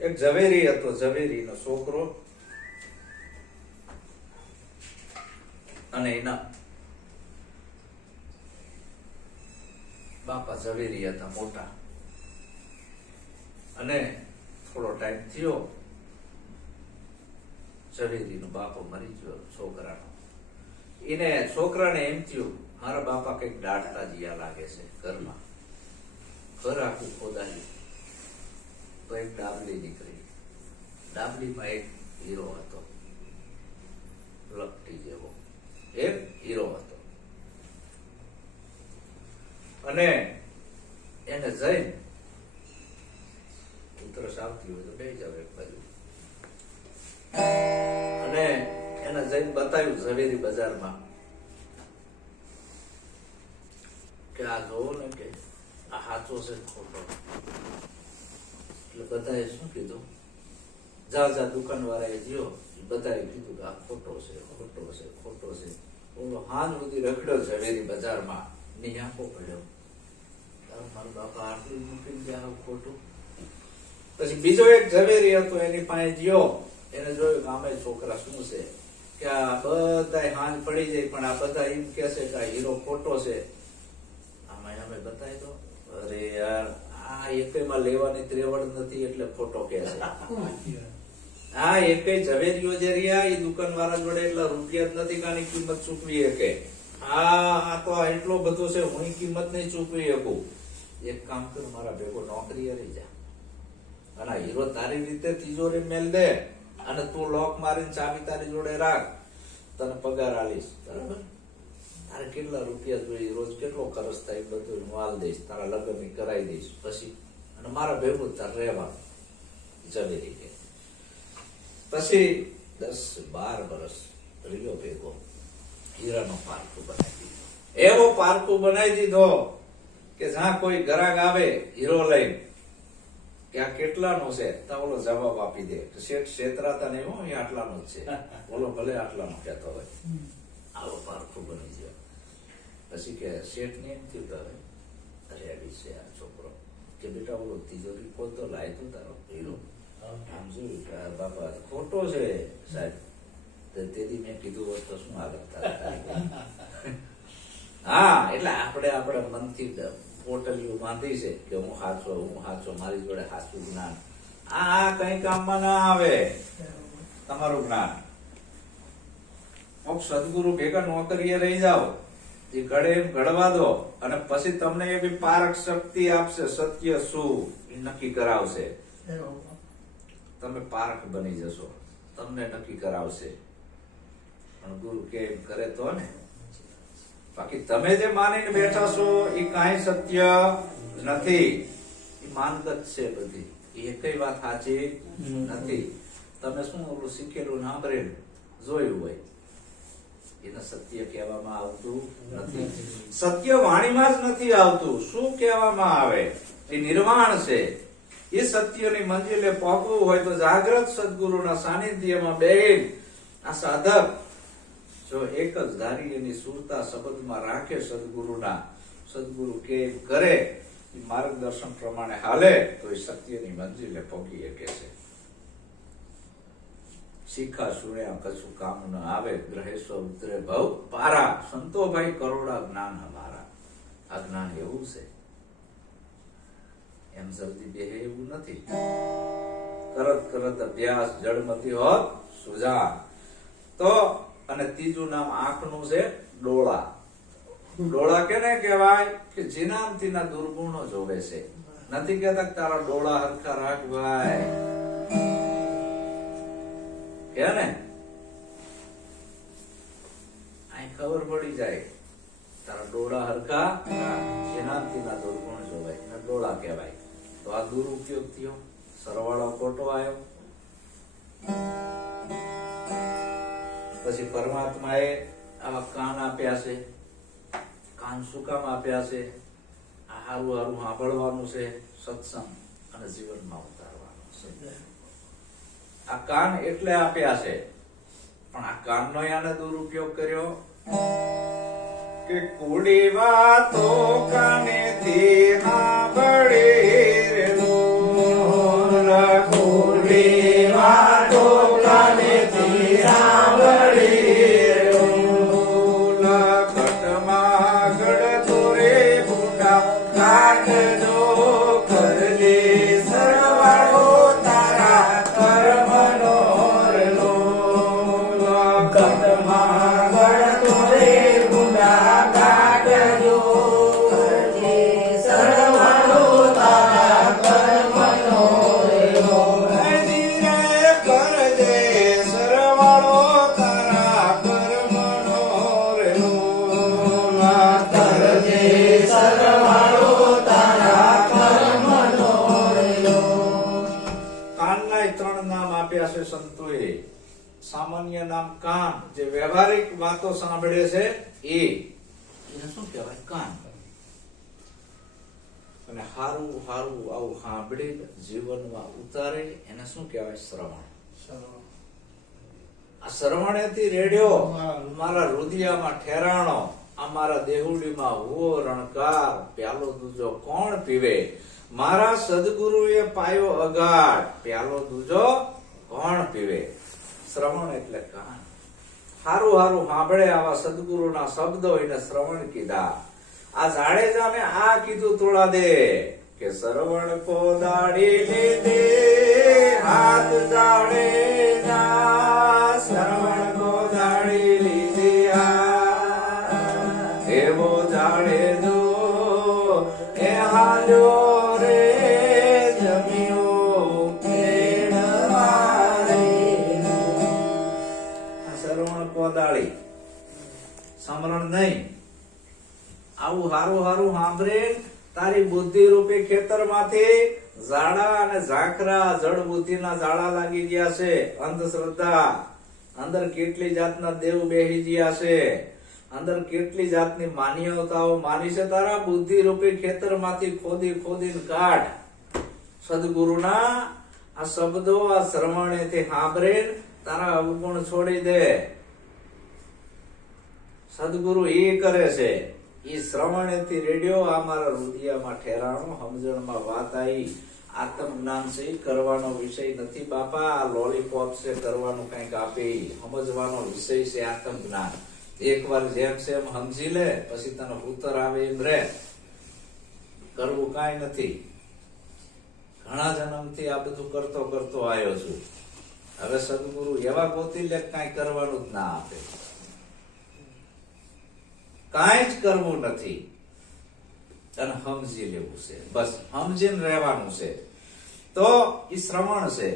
એક ઝવેરી હતો, ઝવેરીનો છોકરો અને એના બાપા ઝવેરી હતા મોટા. અને થોડો ટાઈમ થયો, ઝવેરીનો બાપો મરી ગયો છોકરાનો. એને છોકરાને એમ થયું મારા બાપા કઈક દાઢતા જીયા લાગે છે ઘરમાં. ઘર આખું ખોદાયું તો એક ડાબલી નીકળી. ડાબલીમાં એક હીરો હતો, લપટી જેવો એક હીરો હતો. અને એને જઈને ઉતરસ આવતી હોય તો બે જાવ એક બાજુ. અને એને જઈને બતાવ્યું ઝવેરી બજારમાં કે આ જોવો ને કે આ સાચો છે ખોટો. એટલે બધાએ શું કીધું, જા દુકાન વાળાએ જ્યો બધાએ કીધું કે આ ખોટો છે, ખોટો છે, ખોટો છે. ઓલો હાન સુધી રખડ્યો ઝવેરી બજારમાં, ની આંખો પડ્યો, મારા બાપા આટલું મૂકીને ગયા ખોટું. પછી બીજો એક ઝવેરી હતો, એની પાસે ગયો, એને જોયું કે આમે છોકરા શું છે કે આ બધા હાંજ પડી જાય, પણ આ બધા એમ કે છે કે આ હીરો ખોટો છે. આમાં અમે બતાવી દો, અરે યાર આ એકેયમાં લેવાની ત્રેવડ નથી એટલે ખોટો કે છે. હા, એકેય ઝવેરીઓ જે રહ્યા એ દુકાન વાળા જોડે એટલા રૂપિયા જ નથી કે આની કિંમત ચૂકવી શકે. આ તો એટલો બધો છે, હું કિંમત નહીં ચૂકવી શકું. એક કામ કર, મારા ભેગો નોકરી રહી જા, અને હીરો તારી રીતે તિજોરી મેલ દે, અને તું લોક મારીને ચાવી તારી જોડે રાખ, તને પગાર આલીશ. બરાબર? તારે કેટલા રૂપિયા જોઈએ, રોજ કેટલો ખર્ચ થાય બધું હું આલ દઈશ, તારા લગ્ન કરાવી દઈશ પછી, અને મારા ભેગું તારે રહેવાનું. ઝવેરી કે પછી 10-12 વર્ષ રહ્યો ભેગો. હીરાનો પારખું બનાવી દીધો, એવો પારખું બનાવી દીધો કે જ્યાં કોઈ ગ્રાહક આવે હીરો લઈને કે આ કેટલાનો છે, તો ઓલો જવાબ આપી દે. શેઠ છેતરાતા નહીં હો, એ આટલાનો જ છે, ઓલો ભલે આટલાનો કહેતો હોય. આવો પારખું બની ગયો. પછી કે શેઠ ને એમ થયું કે હવે રેડી છે આ છોકરો, કે બેટા ઓલો તિજોરી ખોલતો લાય તું તારો હીરો. આમ જોયું કે બાપા ખોટો છે સાહેબ. તેથી મેં કીધું હોત તો શું આગળ. હા, એટલે આપણે આપણા મનથી પોટલીઓ બાંધી છે કે હું હાચો, મારી જોડે હાચું જ્ઞાન. આ કઈ કામમાં ના આવે તમારું જ્ઞાન. સદગુરુ ભેગા નોકરીએ રહી જાઓ, એ ઘડે એમ ઘડવા દો, અને પછી તમને એવી પારખ શક્તિ આપશે, સત્ય શું એ નક્કી કરાવશે. તમે પારખ બની જશો, તમને નક્કી કરાવશે. પણ ગુરુ કે એમ કરે તો ને. બાકી તમે જે માનીને બેઠા છો એ કાંઈ સત્ય નથી, એ માનગત છે બધી, એ કઈ વાત સાચી નથી. તમે શું ઓલું શીખેલું સાંભળેલું જોયું હોય, એને સત્ય કહેવામાં આવતું નથી. સત્ય વાણીમાં જ નથી આવતું. શું કહેવામાં આવે? એ નિર્વાણ છે. એ સત્યની મંજિલે પહોંચવું હોય તો જાગ્રત સદગુરુના સાનિધ્યમાં બેહીન આ સાધક જો એક જ ધારી એની સુરતા શબ્દમાં રાખે સદગુરુના, સદગુરુ કે કરે માર્ગદર્શન પ્રમાણે હાલે તો એ સત્યની મંજિલે પહોંચી શકે છે. શીખા સુણ્યા કશું કામ ન આવે, ગ્રહેશ્વર ઉતરે ભવ પારા, સંતો ભાઈ કરોડા જ્ઞાન અમારા. આ જ્ઞાન એવું છે, એમ જલ્દી બેહે એવું નથી. કરત અભ્યાસ જળમતી હોત સુજા. તો અને ત્રીજું નામ આંખનું છે ડોળા. ડોળા કેને કહેવાય કે જીનામતીના દુર્ગુણો જોવે છે. નથી કહેતા કે તારા ડોળા હરખા રાખ ભાઈ, કે ને અહીં ખબર પડી જાય તારા ડોળા હરખા જીનામતીના દુર્ગુણ જોવાય, એને ડોળા કહેવાય. તો આ દુરુપયોગ થયો, સરવાળો ખોટો આવ્યો. પછી પરમાત્માએ આવા કાન આપ્યા છે. કાન શું કામ આપ્યા છે? આ હારું હારું સાંભળવાનું છે, સત્સંગ અને જીવનમાં ઉતારવાનું છે. આ કાન એટલે આપ્યા છે, પણ આ કાનનો આને દુરુપયોગ કર્યો કે કુડી વાતો કાનેથી સાંભળે રે લોલા, કુડી વાતો કાનેથી સાંભળે રે લોલા. ઘટમાં ગળતો રે બુટા કાઢજો કરજે સરવાળો તારા કર્મનો રે લોલા. ઘટમાં ગળતો રે બુટા કાઢજો કરજે સરવાળો તારા કર્મનો રે લોલા. કરજે સરવાળો તારા કર્મનો રે લોલા. કરજે સરવાળો તારા કર્મનો રે લોલા. કાનના 3 નામ આપ્યા છે સંતોએ. સામાન્ય નામ કાન, જે વ્યવહારિક વાતો સાંભળે છે એને શું કહેવાય? કાન. અને હારું હારું આવું સાંભળી જીવનમાં ઉતારે એને શું કહેવાય? શ્રવણ. આ શ્રવણેથી રેડિયો મારા રુદિયામાં ઠેરાણો, અમારા દેહુડીમાં હુવો રણકાર, પ્યાલો દૂજો કોણ પીવે? મારા સદગુરુએ પાયો અગાડ, પ્યાલો દૂજો કોણ પીવે? શ્રવણ એટલે કાન. હારું હારું સાંભળે આવા સદગુરુના શબ્દો એને શ્રવણ કીધા. આ જાડેજાને આ કીધું તોડા દે કે શ્રવણ કોદાડી લીધે હાથ જાડેજા, શ્રવણ કોદાડી લીધે એવો જાડેજો એ હાલ્યો રે જમ્યો ખેડ મારે. આ શ્રવણ કોદાળી સમરણ નહીં. આવું હારું હારું સાંભળે તારી બુદ્ધિ રૂપી ખેતરમાંથી ઝાડા અને ઝાંખરા જડ બુદ્ધિના ઝાડા લાગી ગયા છે. અંધશ્રદ્ધા, અંદર કેટલી જાતના દેવ બેહી ગયા છે, અંદર કેટલી જાતની માન્યતાઓ માની છે. તારા બુદ્ધિ રૂપી ખેતરમાંથી ખોદી ખોદીને કાઢ. સદગુરુના આ શબ્દો આ શ્રવણેથી સાંભળે તારા અવગુણ છોડી દે. સદગુરુ એ કરે છે. ઈ શ્રવણેથી રેડિયો આ મારા રુદિયામાં ઠેરાણો, સમજણમાં વાત આવી. આત્મ જ્ઞાન છે કરવાનો વિષય નથી બાપા. આ લોલીપોપ છે કરવાનું કઈક આપી, સમજવાનો વિષય છે આત્મ જ્ઞાન. એકવાર જેમ છે એમ સમજી લે, પછી તને ઉત્તર આવે એમ રે. કરવું કઈ નથી. ઘણા જન્મથી આ બધું કરતો કરતો આવ્યો છું. હવે સદગુરુ એવા ગોતી લે કઈ કરવાનું જ ના આપે. કાંઈ જ કરવું નથી અને સમજી લેવું છે, બસ સમજીને રહેવાનું છે. તો ઈ શ્રવણ છે.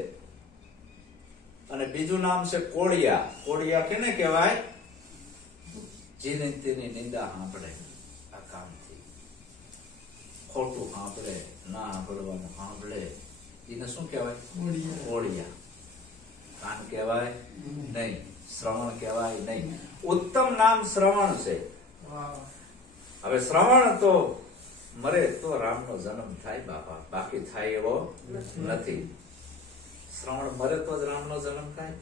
અને બીજું નામ છે કોળિયા. કોળિયા કેને કહેવાય? જેને તેની નિંદા સાંભળે. આ કામથી ખોટું સાંભળે, ના સાંભળવાનું સાંભળે, એને શું કહેવાય? કોળિયા. કાન કહેવાય નહીં, શ્રવણ કહેવાય નહીં. ઉત્તમ નામ શ્રવણ છે. હવે શ્રવણ તો મરે તો રામનો જન્મ થાય બાપા, બાકી થાય એવો નથી. શ્રવણ મરે તો જ રામનો જન્મ થાય.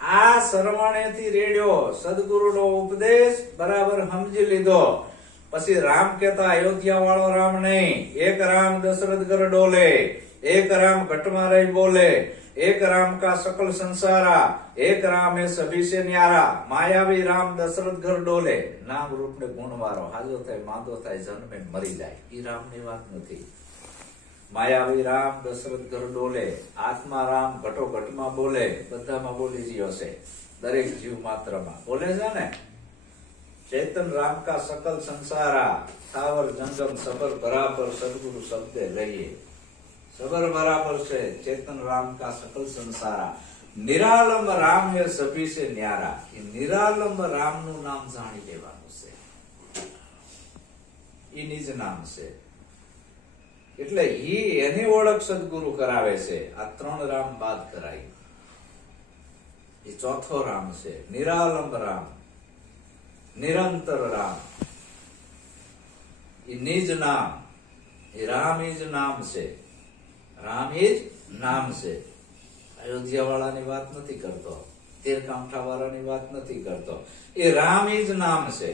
આ શ્રવણેથી રેડિયો સદગુરુનો ઉપદેશ બરાબર સમજી લીધો. પછી રામ કહેતા અયોધ્યા વાળો રામ નહીં. એક રામ દશરથ ઘર ડોલે, એક રામ ઘટમાં રહી બોલે, एक राम का सकल संसारा, एक राम है सभी से न्यारा. मायावी राम दशरथ घर डोले, नाम रूप ने गुण वारो, हाजो थाय मांदो थाय जन्मे मरी जाय. ई राम ની વાત નથી. માયાવી રામ દશરથ ઘર ડોલે, આત્મા રામ ઘટો ઘટમાં બોલે. બધામાં બોલી ગયો છે, દરેક જીવ માત્રમાં બોલે છે ને. चेतन राम का सकल संसारा, थावर जंगम सबर बराबर सदगुरु शब्द रहिए। सबर बराबर से चेतन राम का सकल संसारा, निरालंब राम है सभी से न्यारा। ये निरालंब राम नु नाम जाणी लेवानुं छे, ई निज नाम से। એટલે એની ઓળખ સદગુરુ કરાવે છે। આ ત્રણ રામ બાદ કરાઈ, એ ચોથો રામ છે, નિરાલંબ રામ, નિરંતર રામ, એ નિજ નામ, એ રામ ઇજ નામ છે, રામ ઇજ નામ છે। અયોધ્યા વાળાની વાત નથી કરતો, તેરકાંઠા વાળાની વાત નથી કરતો, એ રામ ઇજ નામ છે।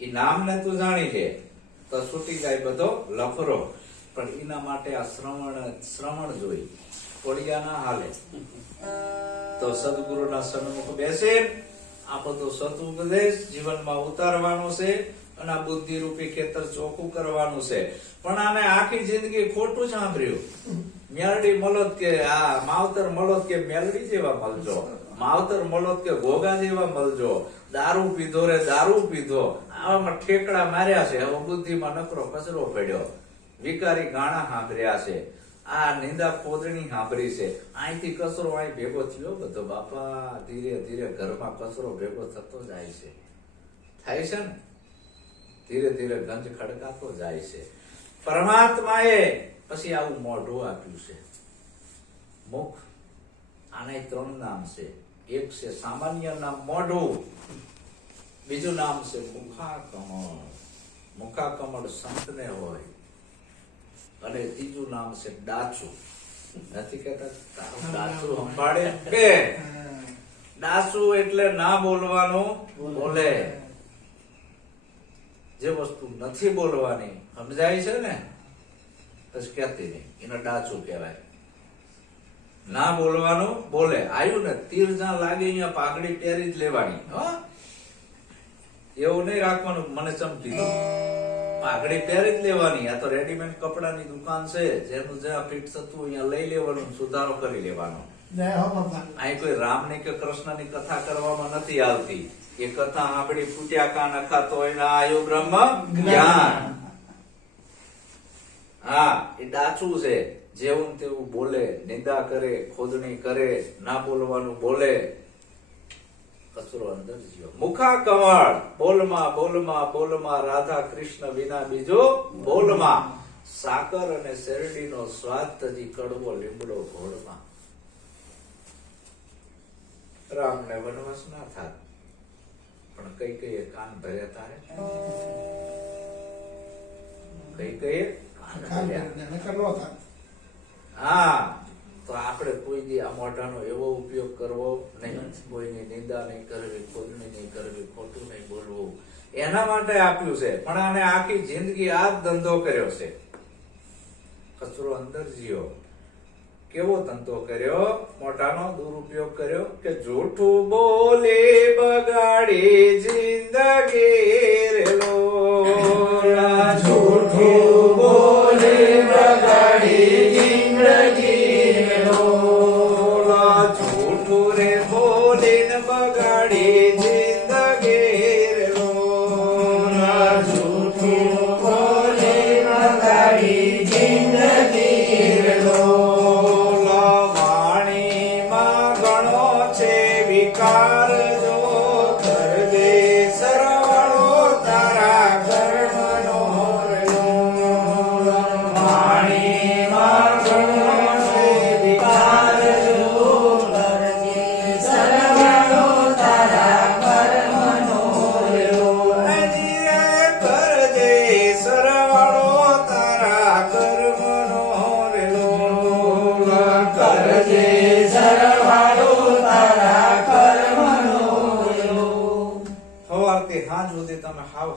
એ નામને તું જાણી લે તો છૂટી જાય બધો લફરો। પણ એના માટે આ શ્રવણ જોઈ, કોડિયા ના હાલે। તો સદગુરુના સન્મુખ બેસે આ બધો સદુપદેશ જીવનમાં ઉતારવાનો છે અને આ બુદ્ધિ રૂપી ખેતર ચોખ્ખું કરવાનું છે। પણ આને આખી જિંદગી ખોટું સાંભળ્યું। મેલડી મલોત કે આ માવતર મલોત કે મેલડી જેવા મળજો, માવતર મલોત કે ગોગા જેવા મળજો, દારૂ પીધો રે દારૂ પીધો, આવામાં ઠેકડા માર્યા છે। હવે બુદ્ધિમાં નકરો કચરો પડ્યો, વિકારી ગાણા સાંભળ્યા છે, આ નિંદા ખોદણી સાંભળી છે, અહીંથી કચરો અહીં ભેગો થયો બધો। બાપા ધીરે ધીરે ઘરમાં કચરો ભેગો થતો જાય છે, થાય છે ને, ધીરે ધીરે ગંજ ખડકાતો જાય છે। પરમાત્માએ પછી આવું મોઢું આપ્યું છે, મુખ। આના ત્રણ નામ છે, એક છે સામાન્ય નામ મોઢું, બીજું નામ છે મુખાકમળ, મુખાકમળ સંતને હોય, અને ત્રીજું નામ છે ડાચું। નથી કહેતા ડાચું સંભાળે બે, ડાચું એટલે ના બોલવાનું બોલે, જે વસ્તુ નથી બોલવાની સમજાય છે ને પછી કહેતી નહીં, એને ડાચું કહેવાય। ના બોલવાનું બોલે, આવ્યું ને તીર જ્યાં લાગે અહીંયા પાઘડી પહેરી જ લેવાની, એવું નહીં રાખવાનું મને ચમકી દો, પાઘડી પહેરી જ લેવાની। આ તો રેડીમેડ કપડાની દુકાન છે, જેનું જ્યાં ફિટ થતું અહીંયા લઈ લેવાનું, સુધારો કરી લેવાનો। અહીં કોઈ રામની કે કૃષ્ણની કથા કરવામાં નથી આવતી, એ કથા સાંભળી ફૂટ્યા કાન અખાતો એના આયુ બ્રહ્મ જ્ઞાન। હા, એ ડાચું છે, જેવું તેવું બોલે, નિંદા કરે, ખોદણી કરે, ના બોલવાનું બોલે, કચરો અંદર જીવો। મુખા કમળ, બોલમાં બોલમાં બોલમાં રાધા કૃષ્ણ વિના બીજો બોલમાં, સાકર અને શેરડીનો સ્વાદ તજી કડવો લીમડો ઘોડમાં। રામને વનવાસ ના થાત, પણ કઈ કઈ કાન ભર્યા તારે, કઈ કઈ કાન ભર્યા। હા, તો આપણે કોઈ દી આ મોઢાનો એવો ઉપયોગ કરવો નહીં, કોઈની નિંદા નહીં કરવી, ખોદણી નહીં કરવી, ખોટું નહીં બોલવું, એના માટે આપ્યું છે। પણ આને આખી જિંદગી આ જ ધંધો કર્યો છે, કચરો અંદર જીવો। કેવો ધંધો કર્યો? મોઢાનો દુરુપયોગ કર્યો કે જૂઠું બોલે બગાડી જિંદગી રે લોલા, જૂઠું બોલે બગાડી જિંદગી રે લોલા, જૂઠું રે બોલે ને બગાડી જિંદગી રે લોલા, જૂઠું બોલે બગાડી જિંદગી રે લોલા।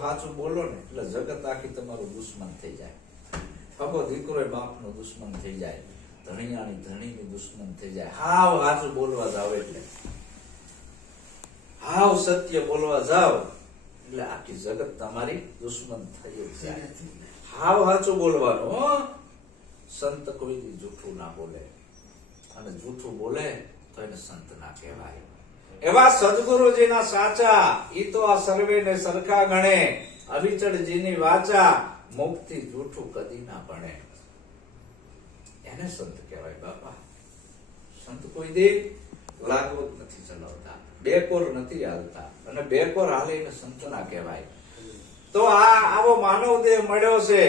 સાચું બોલો ને એટલે જગત આખી તમારું દુશ્મન થઈ જાય। પગો દીકરો બાપનો દુશ્મન થઈ જાય, ધણિયાની ધણીની દુશ્મન થઈ જાય। હાવ સાચું બોલવા જાવ એટલે, હાવ સત્ય બોલવા જાવ એટલે આખી જગત તમારી દુશ્મન થઈ જાય। હાવ સાચું બોલવાનું, સંત કોઈ જૂઠું ના બોલે, અને જૂઠું બોલે તો એને સંત ના કહેવાય। એવા સદગુરુજીના સાચા ઈ તો આ સર્વેને સરખા ગણે, અવિચળજીની વાચા મુક્તિ જૂઠું કદી ના ભણે. એને સંત કહેવાય બાપા. સંત કોઈ દે લાગો નથી ચલાવતા, બેકોર નથી હાલતા, અને બેકોર હાલે એને સંત ના કહેવાય. તો આવો માનવ દેહ મળ્યો છે,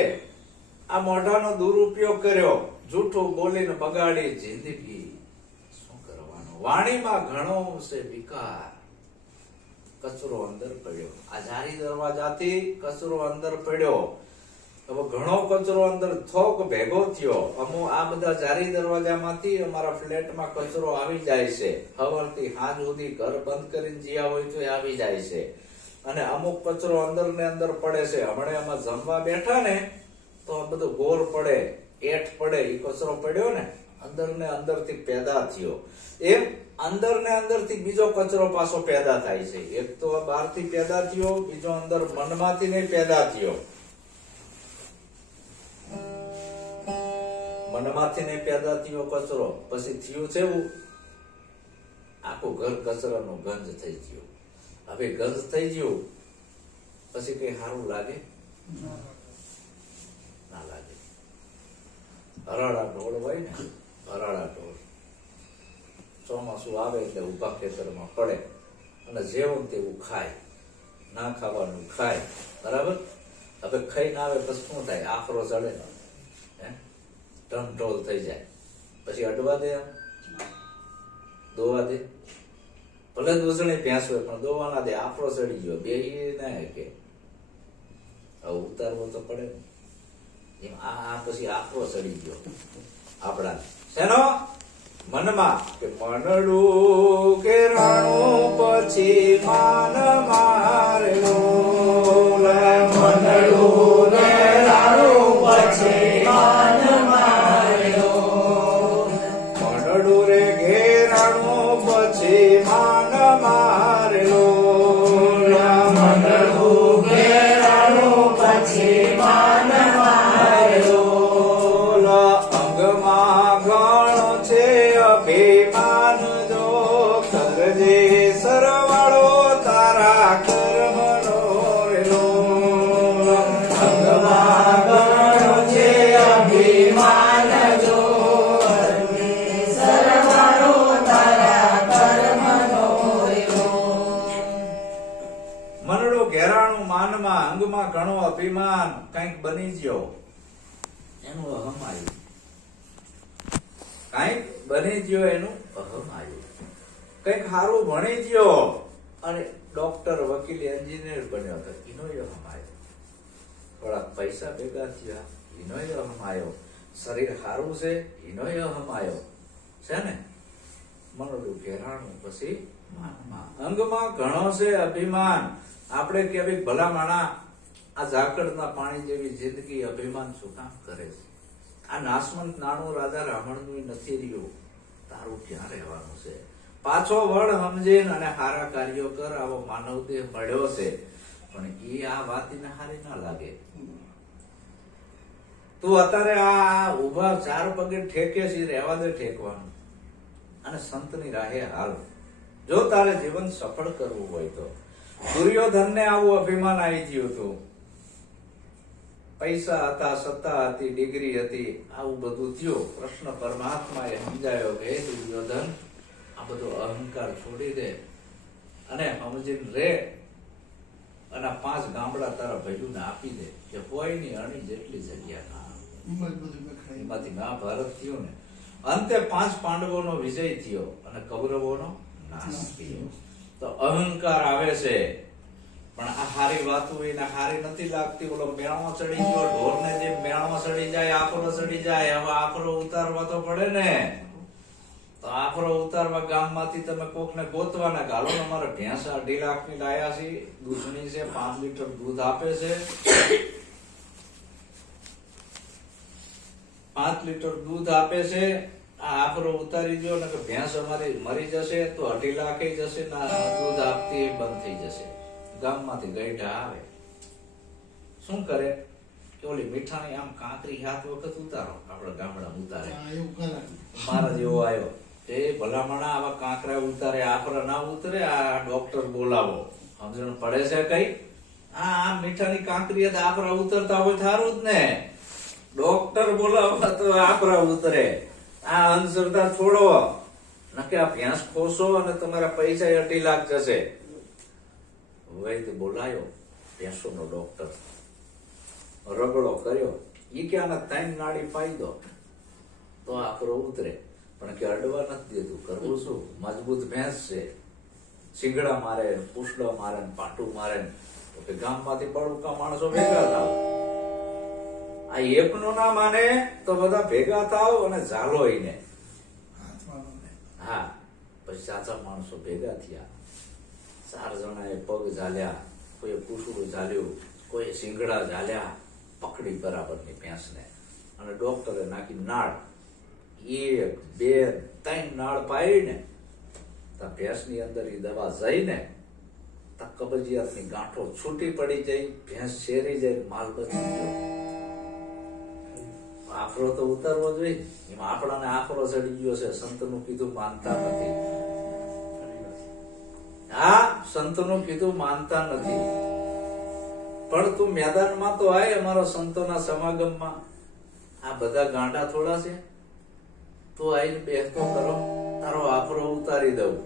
આ મોઢાનો દુરુપયોગ કર્યો, જૂઠું બોલીને બગાડી જિંદગી, શું કરવાનું? વાણીમાં ઘણો છે વિકાર, કચરો અંદર પડ્યો. આ જારી દરવાજાથી કચરો અંદર પડ્યો. હવે ઘણો કચરો અંદર થોક ભેગો થયો. આ બધા જારી દરવાજામાંથી અમારા ફ્લેટમાં કચરો આવી જાય છે. સવારથી સાંજ સુધી ઘર બંધ કરીને જ્યાં હોય તો આવી જાય છે. અને અમુક કચરો અંદર ને અંદર પડે છે. હમણાં એમાં જમવા બેઠા ને તો આ બધું ગોર પડે, એઠ પડે, એ કચરો પડ્યો ને અંદર ને અંદર થી પેદા થયો. એમ અંદર ને અંદર થી બીજો કચરો પાછો પેદા થાય છે. એક તો બહાર થી પેદા થયો, બીજો અંદર મનમાંથી નહીં પેદા થયો. મનમાંથી નહીં પેદા થયો કચરો, પછી થયું છે એવું આખું ઘર કચરાનું ગંજ થઈ ગયું. હવે ગંજ થઈ ગયું પછી કઈ સારું લાગે? ના લાગે. હરાળા ઢોળ હોય ને, હરાળા ઢોળ ચોમાસું આવે એટલે ઉભા ખેતરમાં પડે અને જેવું તેવું ખાય, ના ખાવાનું ખાય, બરાબર. હવે ખાઈને આવે પછી શું થાય? આફરો ચડે, ટમટોલ થઈ જાય. પછી અડવા દે, દોવા દે, ભલે દૂધણી ભેંસ હોય પણ દોવા ના દે, આફરો ચડી ગયો, બે ના કે હવે ઉતારવો તો પડે ને. એમ આ પછી આફરો ચડી ગયો આપડા શેનો? મનમાં. કે મનડું કે રાણું પછી માન મારેલો, મનડું કે રાણું પછી માન મારેલો, મનડું રે ઘેરાણું પછી માન મારેલો, મનડું ઘેરાણું પછી માન મારેલો, અંગમાં ગણો છે અભિમાન જો કરજે સરવાળો તારા કર્મનો રેલો, અંગમાં ગણો છે અભિમાન જો કરજે સરવાળો તારા કર્મનો રેલો. મનડો ઘેરાણું માનમાં, અંગમાં ઘણો અભિમાન, કંઈક બની ગયો એનું અહમ આવ્યું, કંઈક બની ગયો એનું અહમ આવ્યું, કંઈક સારું ભણી ગયો અને ડોક્ટર, વકીલ, એન્જિનિયર બન્યો હતો, એનો અહમ આવ્યો, થોડા પૈસા ભેગા થયા એનો અહમ આવ્યો, શરીર સારું છે એનો અહમ આવ્યો છે ને. મનોડું ઘેરાણું પછી માનમાં, અંગમાં ઘણો છે અભિમાન. આપણે કેવી ભલા માણા આ ઝાકળના પાણી જેવી જિંદગી અભિમાન શું કામ કરે છે? આ નાસમંત નાણું રાજા રાવણનું નથી રહ્યું, તારું ક્યાં રહેવાનું છે? પાછો વળ સમજીને અને હારા કાર્યો કર. આવો માનવ દેહ મળ્યો છે પણ એ આ વાત એને હારી ના લાગે. તું અત્યારે આ ઉભા ચાર પગે ઠેકે છે, રહેવા દે ઠેકવાનું અને સંતની રાહે હાલ. જો તારે જીવન સફળ કરવું હોય તો. દુર્યોધન ને આવું અભિમાન આવી ગયું હતું. પૈસા હતા, સત્તા હતી, ડિગ્રી હતી, આવું બધું થયું. કૃષ્ણ પરમાત્મા એ સમજાયો કે દુર્યોધન આ બધો અહંકાર છોડી દે અને સમજીને રે અને 5 ગામડા તારા ભાઈઓને આપી દે કે કોઈની અણી જેટલી જગ્યા ના. એમાંથી મહાભારત થયું ને. અંતે 5 પાંડવોનો વિજય થયો અને કૌરવોનો નાશ થયો. તો અહંકાર આવે છે પણ આ હારી વાતો એને હારી નથી લાગતી. ઓલો મેણો ચડી ગયો, ઢોરને જે મેણો ચડી જાય, આફરો ચડી જાય. હવે આફરો ઉતારવા તો પડે ને. તો આફરો ઉતારવા ગામમાંથી તમે કોકને ગોતવાના, ગાલો અમારે ભેંસ 2.5 લાખની લાયા છે, દૂધની છે, 5 લીટર દૂધ આપે છે, 5 લીટર દૂધ આપે છે. આ આફરો ઉતારી દો ને ભેંસ અમારી મરી જશે તો 2.5 લાખ જશે, દૂધ આપતી બંધ થઈ જશે. ગામમાંથી ગઈઢા આવે, શું કરે કે ઓલી મીઠાની આમ કાંકરી 7 વખત ઉતારો. આપડા ગામડા ઉતારે. મારા જેવો આવ્યો તે ભલામણા આવા કાંકરા ઉતારે, આફરા ના ઉતરે, આ ડોક્ટર બોલાવો. સમજણ પડે છે કઈ? આ મીઠાની કાંકરી આફરા ઉતરતા હોય થારું જ ને. ડોક્ટર બોલાવવા તો આફરા ઉતરે. આ અંધશ્રદ્ધા છોડો, નકે આ ભેંસ ખોસો અને તમારા પૈસા 2.5 લાખ જશે. વૈદ બોલાયો ભેંસોનો ડોક્ટર, રગડો કર્યો, ઈ કે આના 3 નાડી પાઈ દો તો આફરો ઉતરે. પણ કે અડવા નથી દેતું. કરવું શું? મજબૂત ભેંસ છે, શીંગડા મારે, પૂછડા મારે, પાટું મારે. તો કે ગામમાંથી બળુકા માણસો ભેગા થાવ. આ એકનો ના માને તો બધા ભેગા થાવ અને ઝાલો એને. હા, પછી સાચા માણસો ભેગા થયા. 4 જણાએ પગ ઝાલ્યા, કોઈએ પૂછડું ઝાલ્યું, કોઈએ શીંગડા ઝાલ્યા, પકડી બરાબરની ભેંસને અને ડોક્ટરે નાખી નાળ. 1, 2, 3 નાળ પાઈ ને તા ભેંસની અંદર એ દવા જઈને તા કબજિયાતની ગાંઠો છૂટી પડી જાય, ભેંસ શેરી જાય, માલ બચી ગયો. આફરો તો ઉતારવો જોઈએ. એમાં આપણાને આફરો ચડી ગયો છે. સંતનું કીધું માનતા નથી. હા, સંતનું કીધું માનતા નથી. પણ તું મેદાનમાં તો આય, અમારા સંતોના સમાગમમાં. આ બધા ગાંડા થોડા છે. તો આઈને બેસતો કરો, તારો આફરો ઉતારી દઉં.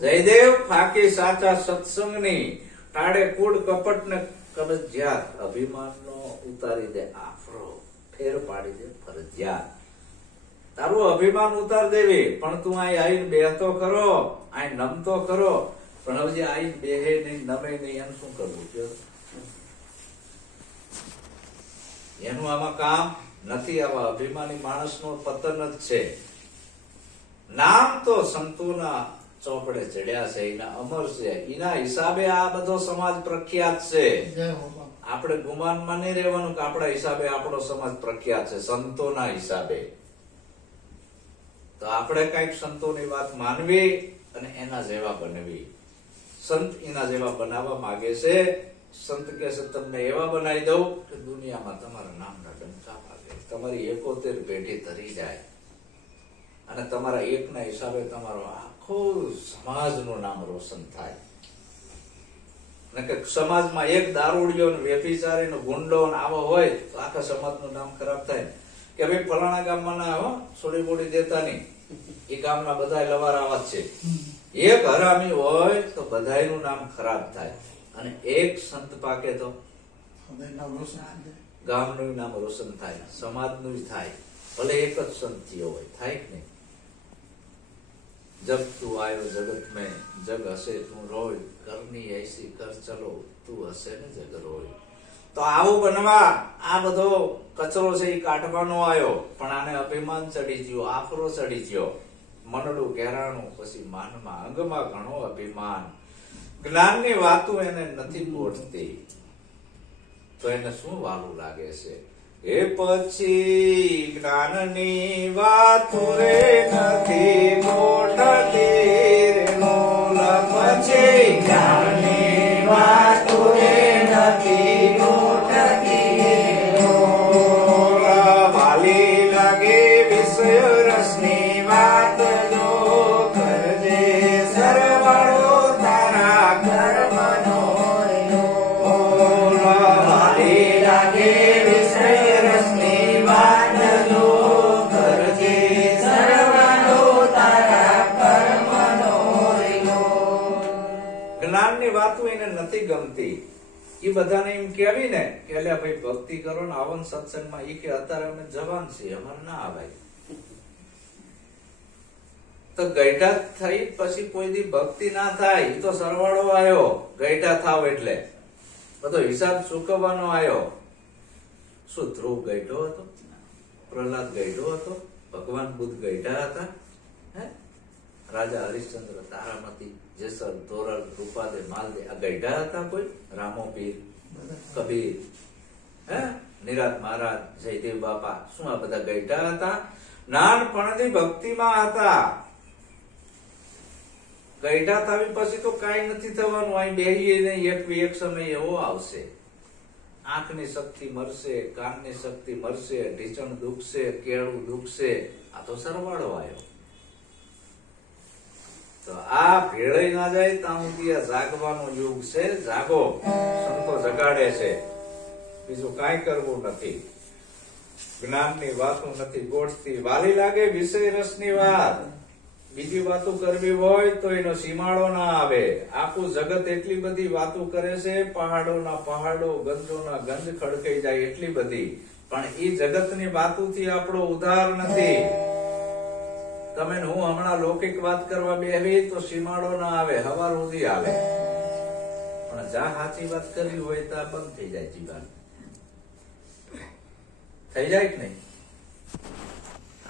જયદેવ ફાકી સાચા સત્સંગની, ટાળે કૂડ કપટ ને કબજિયાત, અભિમાનનો ઉતારી દે આફરો, ફેર પાડી દે ફરજિયાત. તારું અભિમાન ઉતાર દેવી, પણ તું અહીં આઈને બેસતો કરો, અહીં નમતો કરો. પણ હવે જે આઈને બેહે નહીં, નમે નહીં, એમ શું કરવું? એનું આમાં કામ નથી. આવા અભિમાની માણસનો પતન જ છે. નામ તો સંતોના ચોપડે ચડ્યા છે, એના અમર છે. એના હિસાબે આ બધો સમાજ પ્રખ્યાત છે. આપણે ગુમાનમાં નહીં રહેવાનું કે આપણા હિસાબે આપણો સમાજ પ્રખ્યાત છે. સંતોના હિસાબે તો આપણે કઈક સંતોની વાત માનવી અને એના જેવા બનવી. સંત એના જેવા બનાવવા માંગે છે. સંત કે છે તમને એવા બનાવી દઉં કે દુનિયામાં તમારા નામના ડંકા વાગે, તમારી 71 પેઢી તરી જાય અને તમારા એકના હિસાબે તમારો આખો સમાજનું નામ રોશન થાય. અને કે સમાજમાં એક દારૂડિયો ને વ્યભિચારી નો ગુંડો ને આવો હોય તો આખા સમાજનું નામ ખરાબ થાય. કે ભાઈ ફલાણા ગામમાં ના છોડી બોડી દેતા નહીં, એ ગામના બધા લવારાવા જ છે. એક હરામી હોય તો બધાયનું નામ ખરાબ થાય. અને એક સંત પાકે તો ગામનું નામ રોશન થાય, સમાજનું થાય. ભલે એક જ સંત થયો હોય, થાય કે નહીં? જબ તું આયો જગત મેં, જગ હસે તું રોય, કરની એસી કર ચલો, તું હસે ને જગ રોય. તો આવું બનવા આ બધો કચરો છે એ કાઢવાનો આવ્યો. પણ આને અભિમાન ચડી ગયો, આફરો ચડી ગયો, મનડું ઘેરાણું, પછી માનમાં અંગમાં ઘણો અભિમાન. જ્ઞાનની વાતો એને નથી પહોંચતી તો એને શું વાલું લાગે છે? એ પછી જ્ઞાનની વાતો રે નથી પહોંચતી રે લોલા. પછી જ્ઞાનની વાતો રે નથી પહોંચતી લોલા. વાલી લાગે વિષય રસની વાત જો કરજે, સરવાળો તારા કર્મનો લોલા. વાલી લાગે વિષય રસની વાત જો કરજે, સરવાળો તારા કર્મનો. જ્ઞાનની વાતો એને નથી ગમતી. એ બધાને એમ કેવી ને કે અલ્યા ભાઈ ભક્તિ કરો ને આવો સત્સંગમાં. એ કે અત્યારે અમે જવાન છીએ, અમારે ના આવાય. તો ગઈઢા થઈ પછી કોઈ દી ભક્તિ ના થાય. એ તો સરવાળો આવ્યો, ગઈઢા થાવ એટલે બધો હિસાબ ચૂકવવાનો આવ્યો. શું ધ્રુવ ગઈઢો હતો? પ્રહલાદ ગઈઢો હતો? ભગવાન બુદ્ધ ગઈઢા હતા? રાજા હરિશ્ચંદ્ર, તારામતી, જેસર, ધોરલ, રૂપાદે, માલદે આ ગઈઢા હતા કોઈ? રામોપીર, કબીર, નિરાત મહારાજ, જયદેવ બાપા, શું આ બધા ગઈઢા હતા? નાનપણથી ભક્તિમાં હતા. ગઈઢા થવી પછી તો કઈ નથી થવાનું. અહીં બેહીએ નહીં, એક સમય એવો આવશે આંખની શક્તિ મરશે, કાનની શક્તિ મરશે, ઢીચણ દુખશે, કેળું દુખશે. આ તો સરવાળો આવ્યો. તો આ ભેળાઈ ના જાય ત્યાં સુધી આ જાગવાનો યુગ છે. જાગો, સંતો જગાડે છે, બીજું કાંઈ કરવું નથી. જ્ઞાનની વાતો નથી ગોઠતી. વાલી લાગે વિષય રસની વાત, બીજી વાતો કરવી હોય તો એનો સીમાડો ના આવે. આખું જગત એટલી બધી વાતો કરે છે, પહાડોના પહાડો, ગંજોના ગંજ ખડકાઈ જાય એટલી બધી, પણ એ જગતની વાતોથી આપણો ઉદ્ધાર નથી. તમે હું હમણાં લૌકિક વાત કરવા બેહી તો સીમાડો ના આવે, હવાર સુધી આવે, પણ જા સાચી વાત કરવી હોય તો બંધ થઈ જાય. જીવન થઈ જાય કે નહીં?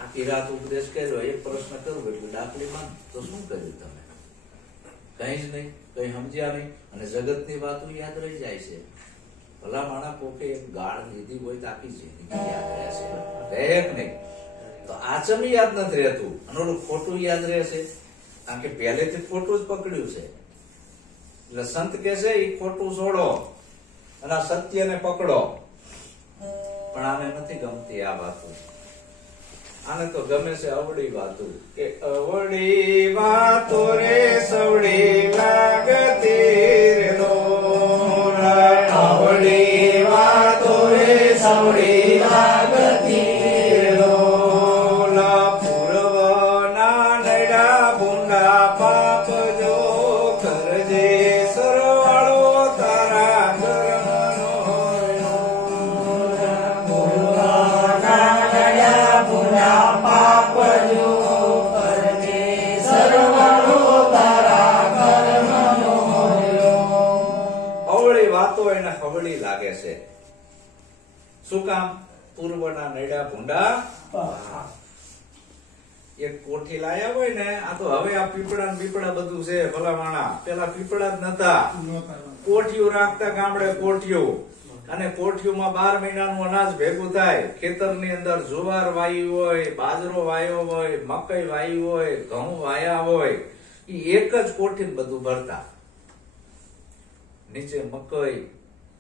આખી રાત ઉપદેશ કર્યો, એક પ્રશ્ન કરું એટલે દાખલીમાં તો શું કર્યું તમે? કઈ જ નહીં, કઈ સમજ્યા નહીં, અને જગતની વાતો યાદ રહી જાય છે. ભલા માણા કોકે એક ગાળ લીધી હોય તો આખી જિંદગી યાદ રહેશે, રહે કે નહીં? તો આચમ યાદ નથી રહેતું, અને ઓલું ખોટું યાદ રહેશે, કારણ કે પહેલેથી ખોટું જ પકડ્યું છે. એટલે સંત કે છે એ ખોટું છોડો અને આ સત્યને પકડો. પણ આને નથી ગમતી આ વાતો. આને તો ગમે છે અવળી વાતો, કે અવળી વાતો રે સવડી લાગતી રે લોલા. અવળી વાતો રે સવડી લાગતી રે લોલા. પૂર્વના નડા ભૂંડા પાપ જો કરજે, સરવાળો તારા કર્મનો. પૂર્વના નડા ભૂંડા પાપ જો કરજે, સરવાળો તારા કર્મનો. અવળી વાતો એને હવળી લાગે છે. શું કામ? પૂર્વના નડા ભૂંડા. એક કોઠી લાયા હોય ને, આ તો હવે આ પીપળા ને બીપળા બધું છે ભલામાણા. પેલા પીપળા જ નતા, કોઠીઓ રાખતા ગામડે કોઠીઓ, અને કોઠીઓમાં 12 મહિનાનું અનાજ ભેગું થાય. ખેતરની અંદર જુવાર વાયું હોય, બાજરો વાયો હોય, મકઈ વાયું હોય, ઘઉં વાયા હોય, એ એક જ કોઠી બધું ભરતા. નીચે મકઈ,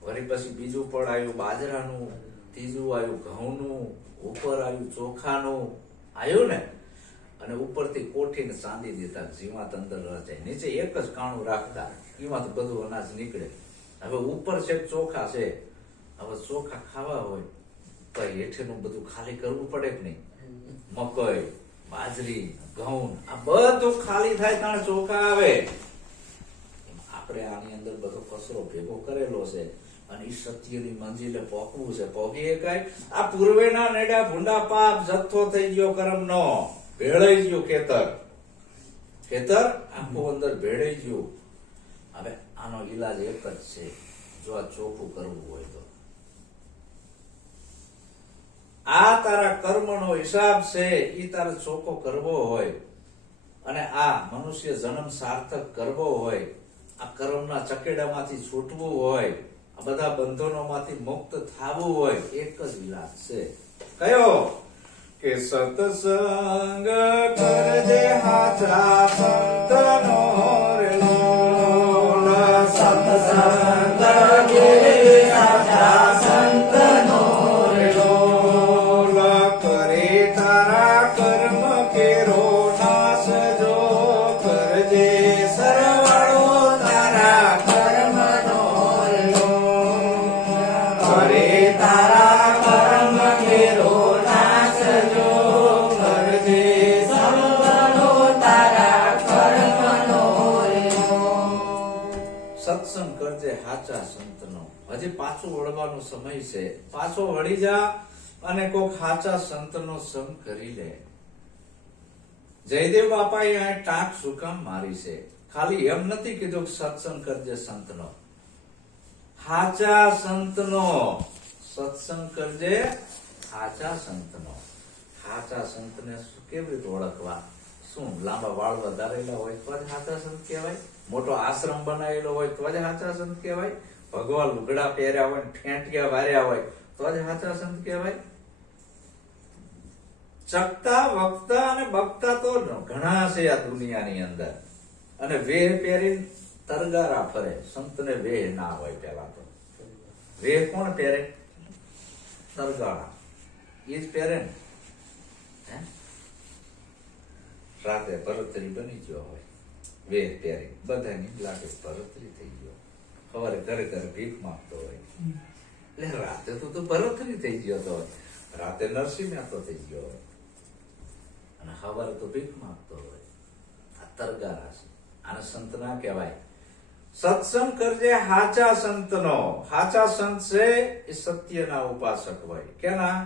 વળી પછી બીજું પડ આવ્યું બાજરાનું, ત્રીજું આવ્યું ઘઉંનું, ઉપર આવ્યું ચોખાનું, આવ્યું ને, અને ઉપરથી કોઠીને સાંધી દેતા, જીવાત અંદર રચાય. નીચે એક જ કાણું રાખતા, એમાં તો બધું અનાજ નીકળે. હવે ઉપર છે ચોખા છે, હવે ચોખા ખાવા હોય તો હેઠેનું બધું ખાલી કરવું પડે કે નહીં? મકઈ, બાજરી, ઘઉં, આ બધું ખાલી થાય ત્યાં ચોખા આવે. આપણે આની અંદર બધો કચરો ભેગો કરેલો છે, અને ઈ સત્યની મંજિલે પહોંચવું છે. પહોંચી એકાય? આ પૂર્વેના નેડા ભૂંડા પાપ જથ્થો થઈ ગયો કર્મનો, ભેળાઈ ગયું ખેતર આખું અંદર ભેળાઈ ગયું. હવે આનો ઈલાજ એક જ છે, જો આ ચોખ્ખું કરવું હોય તો. આ તારા કર્મનો હિસાબ છે, ઈ તારે ચોખ્ખો કરવો હોય, અને આ મનુષ્ય જન્મ સાર્થક કરવો હોય, આ કર્મના ચકેડામાંથી છૂટવું હોય, આ બધા બંધનોમાંથી મુક્ત થવું હોય, એક જ ઈલાજ છે. કયો? કે સત્સંગ કરજે હાચા સંતનો રે લોલા. સત્સંગ કરજે હાચા સંતનો રે લોલા. કરે તારા કર્મ કેરો નાશ જો કરજે, સરવાળો તારા કર્મનો રે લોલા. કરે તારા કર્મ કેરો સત્સંગ કરજે હાચા સંતનો. હજી પાછું વળવાનો સમય છે, પાછો વળી જા અને કોક હાચા સંતનો સંગ કરી લે. જયદેવ બાપાએ આ ટાંક શું કામ મારી છે? ખાલી એમ નથી કીધું સત્સંગ કરજે સંતનો, હાચા સંતનો સત્સંગ કરજે, હાચા સંતનો. હાચા સંતને કેવી રીતે ઓળખવા? શું લાંબા વાળ વધારેલા હોય તો જ હાચા સંત કહેવાય? મોટો આશ્રમ બનાવેલો હોય તો જ હાચા સંત કહેવાય? ભગવાન લુગડા પહેર્યા હોય, ઠેંટિયા વાર્યા હોય તો જ હાચા સંત કહેવાય? ચકતા વક્તા અને બકતા તો ઘણા છે આ દુનિયાની અંદર, અને વેહ પહેરીને તરગારા ફરે. સંતને વેહ ના હોય. પેલા તો વેહ કોણ પહેરે? તરગાળા એ જ પહેરે ને. રાતે ભરતરી બની ગયો હોય, વેર પહેરી બધાની લાગે ભરતરી થઈ ગયો. સવારે ઘરે ઘરે ભીખ માંગતો હોય, એટલે રાતે તો ભરતરી થઈ ગયો તો, રાતે નરસિંહ મહેતો થઈ ગયો હોય, અને સવારે તો ભીખ માંગતો હોય. આ તરગા રાશિ. આને સંત ના કહેવાય. સત્સંગ કરજે હાચા સંતનો. હાચા સંત છે એ સત્યના ઉપાસક હોય. કેના?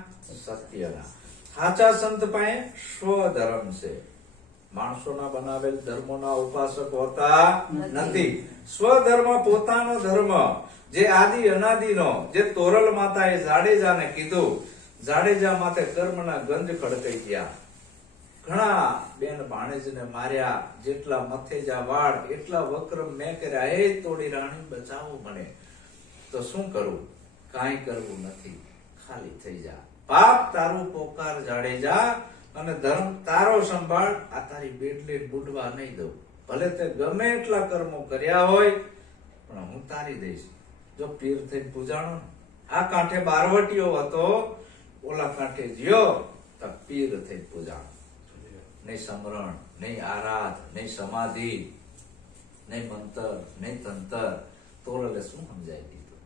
સત્યના. હાચા સંત પાસે સ્વધર્મ છે. માણસોના બનાવેલ ધર્મોના ઉપાસક હોતા નથી. સ્વધર્મ, પોતાનો ધર્મ, જે આદિ અનાદિનો, જે તોરલ માતાએ જાડેજાને કીધું, જાડેજા માથે કર્મના ગંજ ખડકાઈ ગયા. ઘણા બેન ભાણેજને માર્યા, જેટલા મથેજા વાળ એટલા વક્રમ મેં કર્યા. હે તોડી રાણી બચાવો મને. તો શું કરવું? કાંઈ કરવું નથી, ખાલી થઈ જા. પાપ તારું પોકાર જાડેજા, અને ધર્મ તારો સંભાળ. આ તારી બેટલે બુડવા નહીં દઉં. ભલે તે ગમે એટલા કર્મો કર્યા હોય, પણ હું તારી દઈશ. જો પીર થઈને પૂજાણો. આ કાંઠે બારવટીયો હતો, ઓલા કાંઠે જ્યો તો પીર થઈને પૂજાણો. નહીં સમરણ, નહીં આરાધ, નહીં સમાધિ, નહીં મંતર, નહીં તંતર. તોરલે શું સમજાવી દીધું?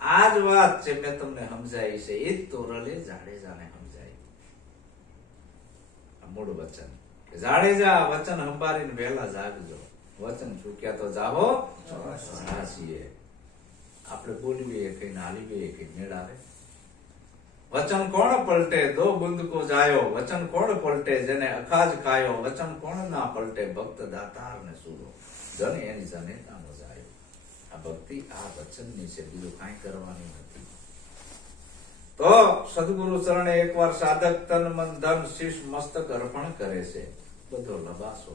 આ જ વાત છે મેં તમને સમજાવી છે, એ જ તોરલે જાડેજાને સમજાવી. મૂળ વચન કે જાડેજા વચન સંભાળીને વહેલા જાગજો. વચન ચૂક્યા તો જાહો છીએ. આપણે બોલવીએ કઈ હાલીએ કઈ મેળ આવે? વચન કોણ પલટે? દો બુંદ કો જાયો. વચન કોણ પલટે? જેને અખાજ ખાયો. વચન કોણ ના પલટે? ભક્ત દાતાર ને સુરો. જન એની જનેતાનો જાયો. આ ભક્તિ આ વચનની છે, બીજું કાંઈ કરવાની નથી. તો સદગુરુ ચરણે એકવાર સાધક તન મન ધન શીશ મસ્તક અર્પણ કરે છે, બધો લબાસો,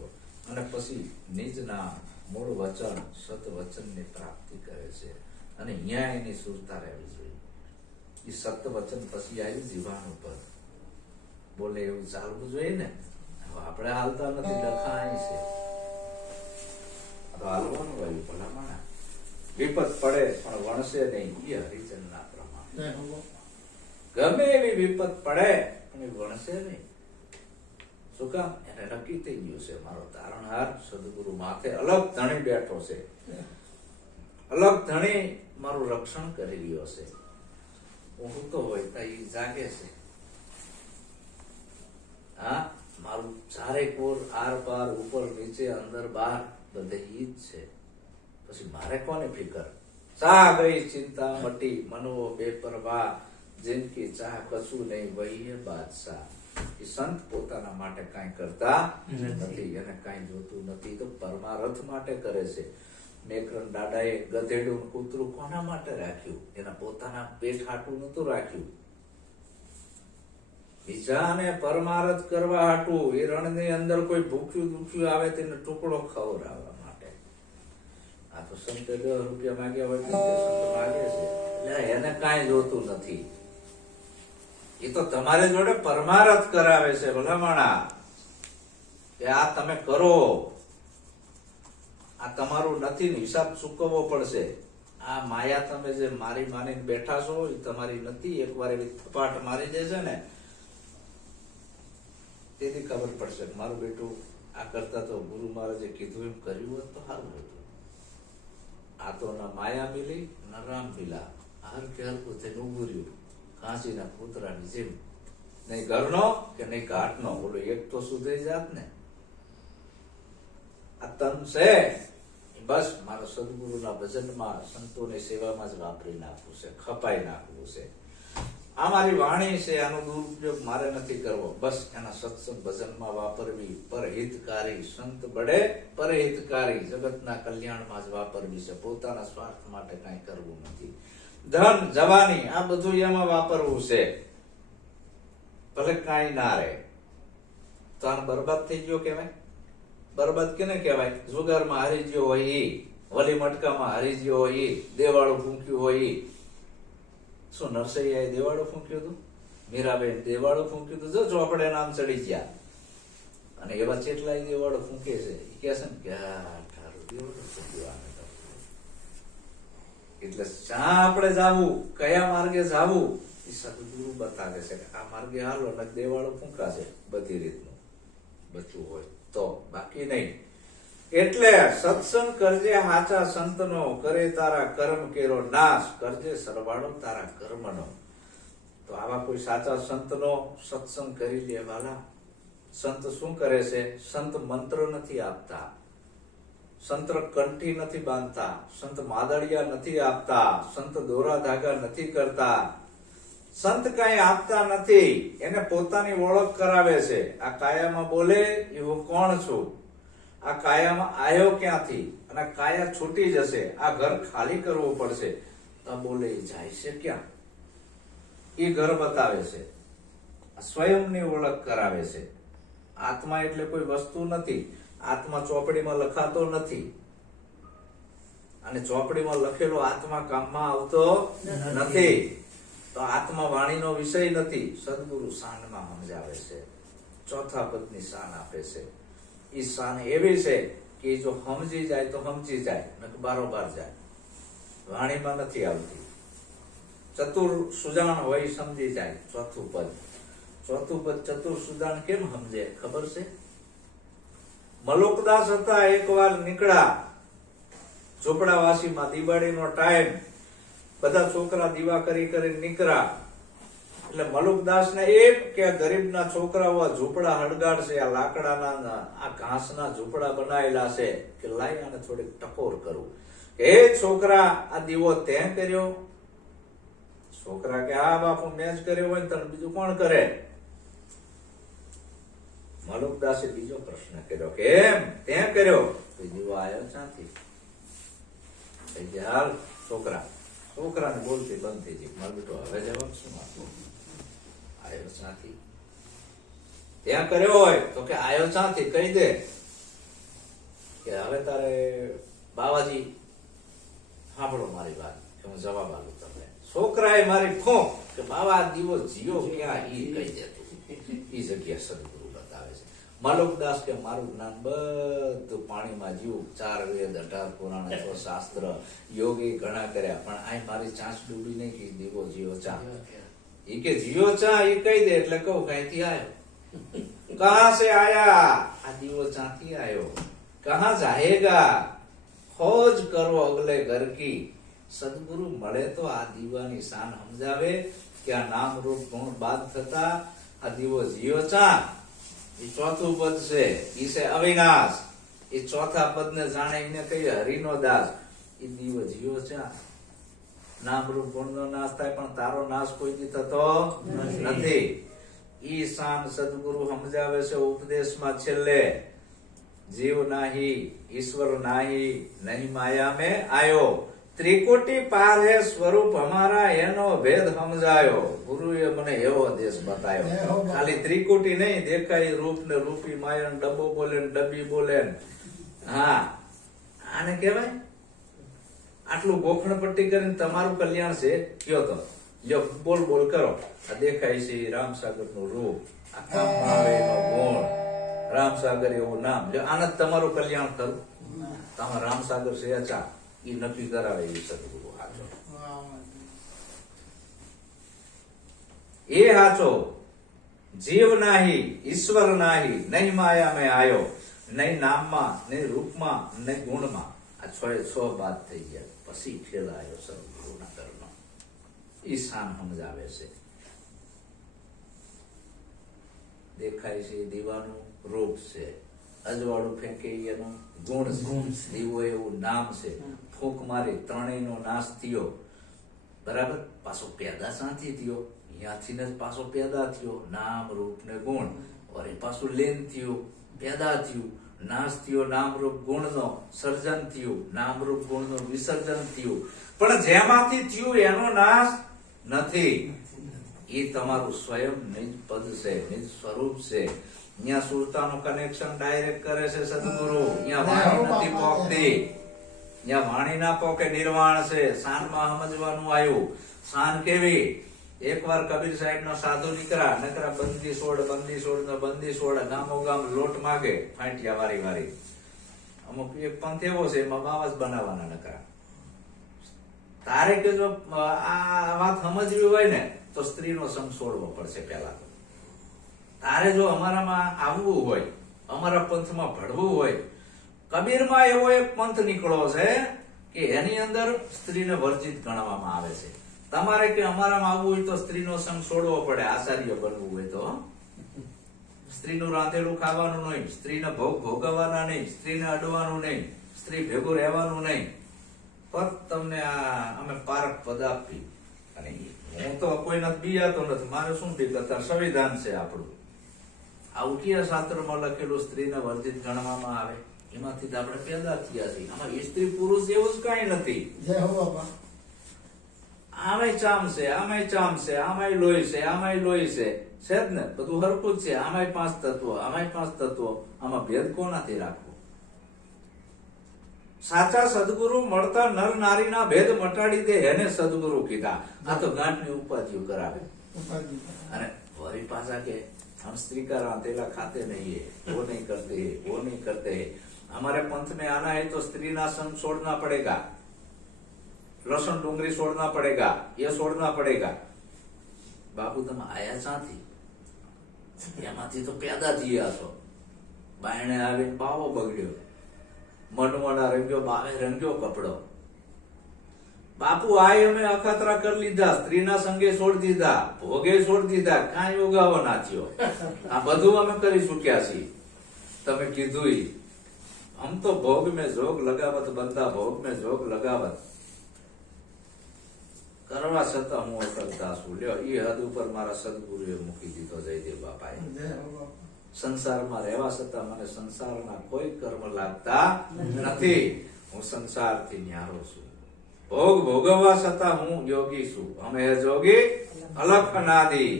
અને પછી નિજના મૂળ વચન સત વચનની પ્રાપ્તિ કરે છે. અને અહીંયા એની સુરતા રહેવી જોઈએ. એ સત વચન પછી આવ્યું જીવાનું પદ. બોલે એવું ચાલવું જોઈએ ને. આપણે હાલતા નથી, લખાય છે તો હાલવાનું આવ્યું. ભલામણ વિપત પડે પણ વણશે નહીં, એ હરિજન ના પ્રમાણે. ગમે એવી વિપત પડે પણ વણશે નહીં. શું કામ? એને નક્કી થઈ ગયું છે મારો તારણહાર સદગુરુ માથે અલગ ધણી બેઠો છે, અલગ ધણી મારું રક્ષણ કરી રહ્યો છે. હું તો હોય તો એ જાગે છે. હા, મારું ચારે કોર આર પાર ઉપર નીચે અંદર બહાર બધે ઈ જ છે. પછી મારે કોને ફિકર? ચા ગઈ ચિંતા મટી, મનવો બેપરવાહ, જિંદગી ચાહ કશું નહીં, વહી બાદશાહ. એ સંત પોતાના માટે કાંઈ કરતા નથી, એને કાંઈ જોતું નથી, તો પરમારથ માટે કરે છે. મેકરણ દાદાએ ગધેડું કૂતરું કોના માટે રાખ્યું? એના પોતાના પેટ હાટું નતું રાખ્યું, બીજાને પરમારથ કરવા હાટું. એ રણની અંદર કોઈ ભૂખ્યું દુખ્યું આવે તેને ટુકડો ખવડાવવા માટે. આ તો સંતે 10 રૂપિયા માંગ્યા હોય સંત માગે છે, એટલે એને કાંઈ જોતું નથી. એ તો તમારે જોડે પરમારથ કરાવે છે. ભલામણા કે આ તમે કરો, આ તમારું નથી, હિસાબ ચૂકવવો પડશે. આ માયા તમે જે મારી માનીને બેઠા છો એ તમારી નથી. એકવાર એવી થપાટ મારી દેશે ને તેથી ખબર પડશે કે મારું બેટું આ કરતા તો ગુરુ મહારાજે કીધું એમ કર્યું હોત તો સારું હતું. આ તો ના માયા મિલી ના રામ મિલા. હલકે હલકું થઈને ઉભું રહ્યું કાંચીના કૂતરાની જેમ. નહીં ઘરનો કે નહીં ઘાટનો, બોલો એક તો સુધરી જાત ને. આ તન છે બસ મારા સદગુરુના ભજનમાં સંતોની સેવામાં જ વાપરી નાખવું છે, ખપાઈ નાખવું છે. આ મારી વાણી છે, આનો દુરુપયોગ મારે નથી કરવો. બસ એના સત્સંગ ભજનમાં વાપરવી, પરહિતકારી. સંત બડે પરહિતકારી, જગતના કલ્યાણમાં જ વાપરવી છે. પોતાના સ્વાર્થ માટે કઈ કરવું નથી. ધન જવાની આ બધું એમાં વાપરવું છે, ભલે કઈ ના રહે. તો આને બરબાદ થઈ ગયો કેવાય? બરબાદ કેને કહેવાય? જુગારમાં હારી ગયો હોય ઈ, વલી મટકામાં હારી ગયો હોય ઈ, દેવાળું ફૂંક્યું હોય ઈ. શું નરસૈયાએ દેવાળું ફૂંક્યું હતું? મીરાબેન દેવાળું ફૂંક્યું હતું. જો ચોપડે નામ ચડી ગયા. અને એવા ચેટલા દેવાળું ફૂંકે છે, એ કે છે ને કે દેવાળું ફૂંક્યું. એટલે શા આપણે જાવું, કયા માર્ગે જાવું એ સદગુરુ બતાવે છે કે આ માર્ગે હાલો ને દેવાળું ફૂંકાશે. બધી રીતનું બચવું હોય તો, બાકી નહીં. એટલે સત્સંગ કરજે હાચા સંતનો, કરે તારા કર્મ કેરો નાશ, કરજે સરવાળો તારા કર્મનો. તો આવા કોઈ સાચા સંતનો સત્સંગ કરી લે વાલા. સંત શું કરે છે? સંત મંત્ર નથી આપતા, સંત કંઠી નથી બાંધતા, સંત માદળિયા નથી આપતા, સંત દોરા ધાગા નથી કરતા, સંત કઈ આપતા નથી. એને પોતાની ઓળખ કરાવે છે. આ કાયામાં બોલે એ હું કોણ છું, આ કાયામાં આયો ક્યાંથી, અને કાયા છૂટી જશે, આ ઘર ખાલી કરવું પડશે, તો બોલે જાય છે ક્યાં? એ ઘર બતાવે છે, સ્વયંની ઓળખ કરાવે છે. આત્મા એટલે કોઈ વસ્તુ નથી. આત્મા ચોપડીમાં લખાતો નથી, અને ચોપડીમાં લખેલો આત્મા કામમાં આવતો નથી. તો આત્મા વાણીનો વિષય નથી. સદગુરુ શાનમાં સમજાવે છે, ચોથા પદની શાન આપે છે. એ શાન એવી છે કે જો સમજી જાય તો સમજી જાય, નકર બારોબાર જાય. વાણીમાં નથી આવતી. ચતુર સુજાણ હોય સમજી જાય. ચોથું પદ ચતુર સુજાણ કેમ સમજે ખબર છે? મલોકદાસ હતા, એકવાર નીકળ્યા ઝોપડાવાસીમાં. દિવાળીનો ટાઈમ, બધા છોકરા દીવા કરી નીકળ્યા. એટલે મલુકદાસ ને એમ કે ગરીબના છોકરાઓ ઝૂંપડા હળગાડશે, આ લાકડાના આ ઘાસના ઝૂંપડા બનાવેલા છે, કે લાઈ આને થોડીક ટકોર કરું. એ છોકરા, આ દીવો તે કર્યો? છોકરા કે હા બાપુ મેં જ કર્યો હોય ને બીજું કોણ કરે? મલુકદાસે બીજો પ્રશ્ન કર્યો કે એમ તે કર્યો? દીવો આવ્યો ક્યાંથી? હાલ છોકરાને બોલતી બંધ થઈ ગઈ. મારો બેટો હવે જવાબ શું આપો? આયો ક્યાંથી? ત્યાં કર્યો હોય તો કે આયો ક્યાંથી કહી દે. કે હવે તારે બાવાજી સાંભળો મારી વાત, કે હું જવાબ આપું તમને. છોકરાએ મારી ફોંક કે બાવા દીવો જીયો ક્યાં ઈ કહી દેતું. ઈ જગ્યા સદગુરુ બતાવે છે. મલુકદાસ કે મારું જ્ઞાન બધું પાણીમાં જીવું. 4 વેદ 18 પુરાણ 6 શાસ્ત્ર યોગી ઘણા કર્યા, પણ આ મારી ચાંચ ડૂબી નહીં કે દીવો જીવો ચા. ઈ કે જીવો ચા ઈ કહી દે એટલે કહું કઈથી આયો? કહા સે આયા? આ દીવો ચાથી આયો? કહા જાહેગા? ખોજ કરો અગલે ઘર કી. સદગુરુ મળે તો આ દીવાની શાન સમજાવે કે આ નામ રૂપ ગુણ બાદ થતા આ દીવો જીવો ચા. એ ચોથું પદ છે, ઈ છે અવિનાશ. એ ચોથા પદ ને જાણે એને કહીએ હરિનો દાસ. એ દીવો જીવો ચા. નામ રૂપ ગુણ નો નાશ થાય, પણ તારો નાશ કોઈથી થતો નથી. ઈ શાન સદગુરુ સમજાવે છે ઉપદેશમાં છેલ્લે. જીવ નાહી ઈશ્વર નાહી, નહીં માયા મેં આયો. ત્રિકોટી પાર હે સ્વરૂપ હમારા, એનો ભેદ સમજાયો. ગુરુએ મને એવો દેશ બતાવ્યો. ખાલી ત્રિકોટી નહીં, દેખાય રૂપ ને રૂપી માયન, ડબ્બો બોલે ને ડબ્બી બોલે. હા, આને કહેવાય. આટલું ગોખણ પટ્ટી કરીને તમારું કલ્યાણ છે કયો તો લ્યો બોલ કરો. આ દેખાય છે રામસાગર નું રૂપ, આ કામમાં આવે એનો ગુણ, રામસાગર એવું નામ. આને તમારું કલ્યાણ થયું. તમે રામસાગર છે અચા એ નક્કી કરાવે એ સદગુરુ હાચો. એ હાચો. જીવ નાહી ઈશ્વર નાહી, નહીં માયા મેં આયો. નહીં નામમાં, નહીં રૂપમાં, નહીં ગુણમાં. આ 6 બાદ થઈ ગયા. પછી ફેલાયો સદગુરુના ઘરમાં. ઈ શાન સમજાવે છે. દેખાય છે દીવાનું રૂપ છે, અજવાળું ફેંકે એનું ગુણ છે, દીવો એવું નામ છે. ફૂંક મારી ત્રણેયનો નાશ થયો. બરાબર. પાછો પેદા શાંતિ થયો? અહીંયાથી જ પાછો પેદા થયો. નામ રૂપ ને ગુણ. और પાછું લેન થયું, પેદા થયું, નાશ થયો નામ રૂપ ગુણ નો, સર્જન થયું નામ રૂપ ગુણ નું વિસર્જન થયું. પણ જેમાંથી થયું એનો નાશ નથી. એ તમારું સ્વયં નિજ પદ છે, નિજ સ્વરૂપ છે. અહીંયા સુરતાનું કનેક્શન ડાયરેક્ટ કરે છે સદગુરુ. અહીંયા વાણી નથી પોકતી. અહીંયા વાણી ના પોકે, નિર્વાણ છે. શાનમાં સમજવાનું આવ્યું. શાન કેવી? એકવાર કબીર સાહેબ નો સાધુ નીકળ્યા, નકરા બંદી છોડ ગામો ગામ લોટ માગે, ફાંટિયા વારી. અમુક એક પંથ એવો છે એમાં બાવા જ બનાવવાના નકરા. તારે કે જો આ વાત સમજવી હોય ને તો સ્ત્રીનો સંગ છોડવો પડશે પેલા. તારે જો અમારામાં આવવું હોય, અમારા પંથમાં ભળવું હોય કબીરમાં એવો એક પંથ નીકળો છે કે એની અંદર સ્ત્રીને વર્જિત ગણવામાં આવે છે. તમારે કે અમારામાં આવવું હોય તો સ્ત્રીનો સંગ છોડવો પડે, આચાર્ય બનવું હોય તો. સ્ત્રીનું રાંધેલું ખાવાનું નહીં, સ્ત્રીને ભોગ ભોગવવાના નહીં, સ્ત્રીને અડવાનું નહીં, સ્ત્રી ભેગું રહેવાનું નહીં. પણ તમને અમે પારક પદ આપી, અને હું તો કોઈ નથી બીજાતો નથી, મારે શું બીક, અત્યારે સંવિધાન છે આપણું. આ ઉકીય શાસ્ત્રમાં લખેલું સ્ત્રીને વર્જિત ગણવામાં આવે, એમાંથી તો આપણે પેદા થયા છીએ. આમાં સ્ત્રી પુરુષ એવું જ કઈ નથી. આમાંય ચામ છે, આમાંય ચામ છે, આમાંય લોહી છે, આમાંય લોહી છે, છે જ ને, બધું હરખું જ છે. આમાંય 5 તત્વો, આમાંય 5 તત્વો, આમાં ભેદ કોનાથી રાખવો? સાચા સદગુરુ મળતા નર નારીના ભેદ મટાડી દે, એને સદગુરુ કીધા. આ તો ગાંઠની ઉપાધિઓ કરાવે. અને વળી પાછા કે हम स्त्री का रांधेला खाते नहीं है, वो नहीं करते है, वो नहीं करते है. हमारे पंथ में आना है तो स्त्री ना संग छोड़ना पड़ेगा, लहसुन डूंगरी छोड़ना पड़ेगा, ये छोड़ना पड़ेगा. बापू तुम आया चाहती એમાંથી તો પેદા થયા છો. બાયણે આવીને બાવો બગડ્યો, મનમોના રંગ્યો, બાવે રંગ્યો કપડો. બાપુ આય અમે અખતરા કરી લીધા, સ્ત્રીના સંગે છોડી દીધા, ભોગે છોડી દીધા, કાંઈ ઉગાવો ના થયો. આ બધું અમે કરી ચુક્યા છીએ. તમે કીધું હમ તો ભોગ મેં જોગ લગાવત, બંદા ભોગ મેં જોગ લગાવત. કરવા છતાં હું અકલતા છું. લ્યો, એ હદ ઉપર મારા સદગુરુએ મૂકી દીધો જયદેવ બાપાએ. સંસારમાં રહેવા છતાં મને સંસારના કોઈ કર્મ લાગતા નથી. હું સંસારથી ન્યારો છું. ભોગ ભોગવવા છતાં હું યોગી છું. અમે જોગી અલખ નાદી,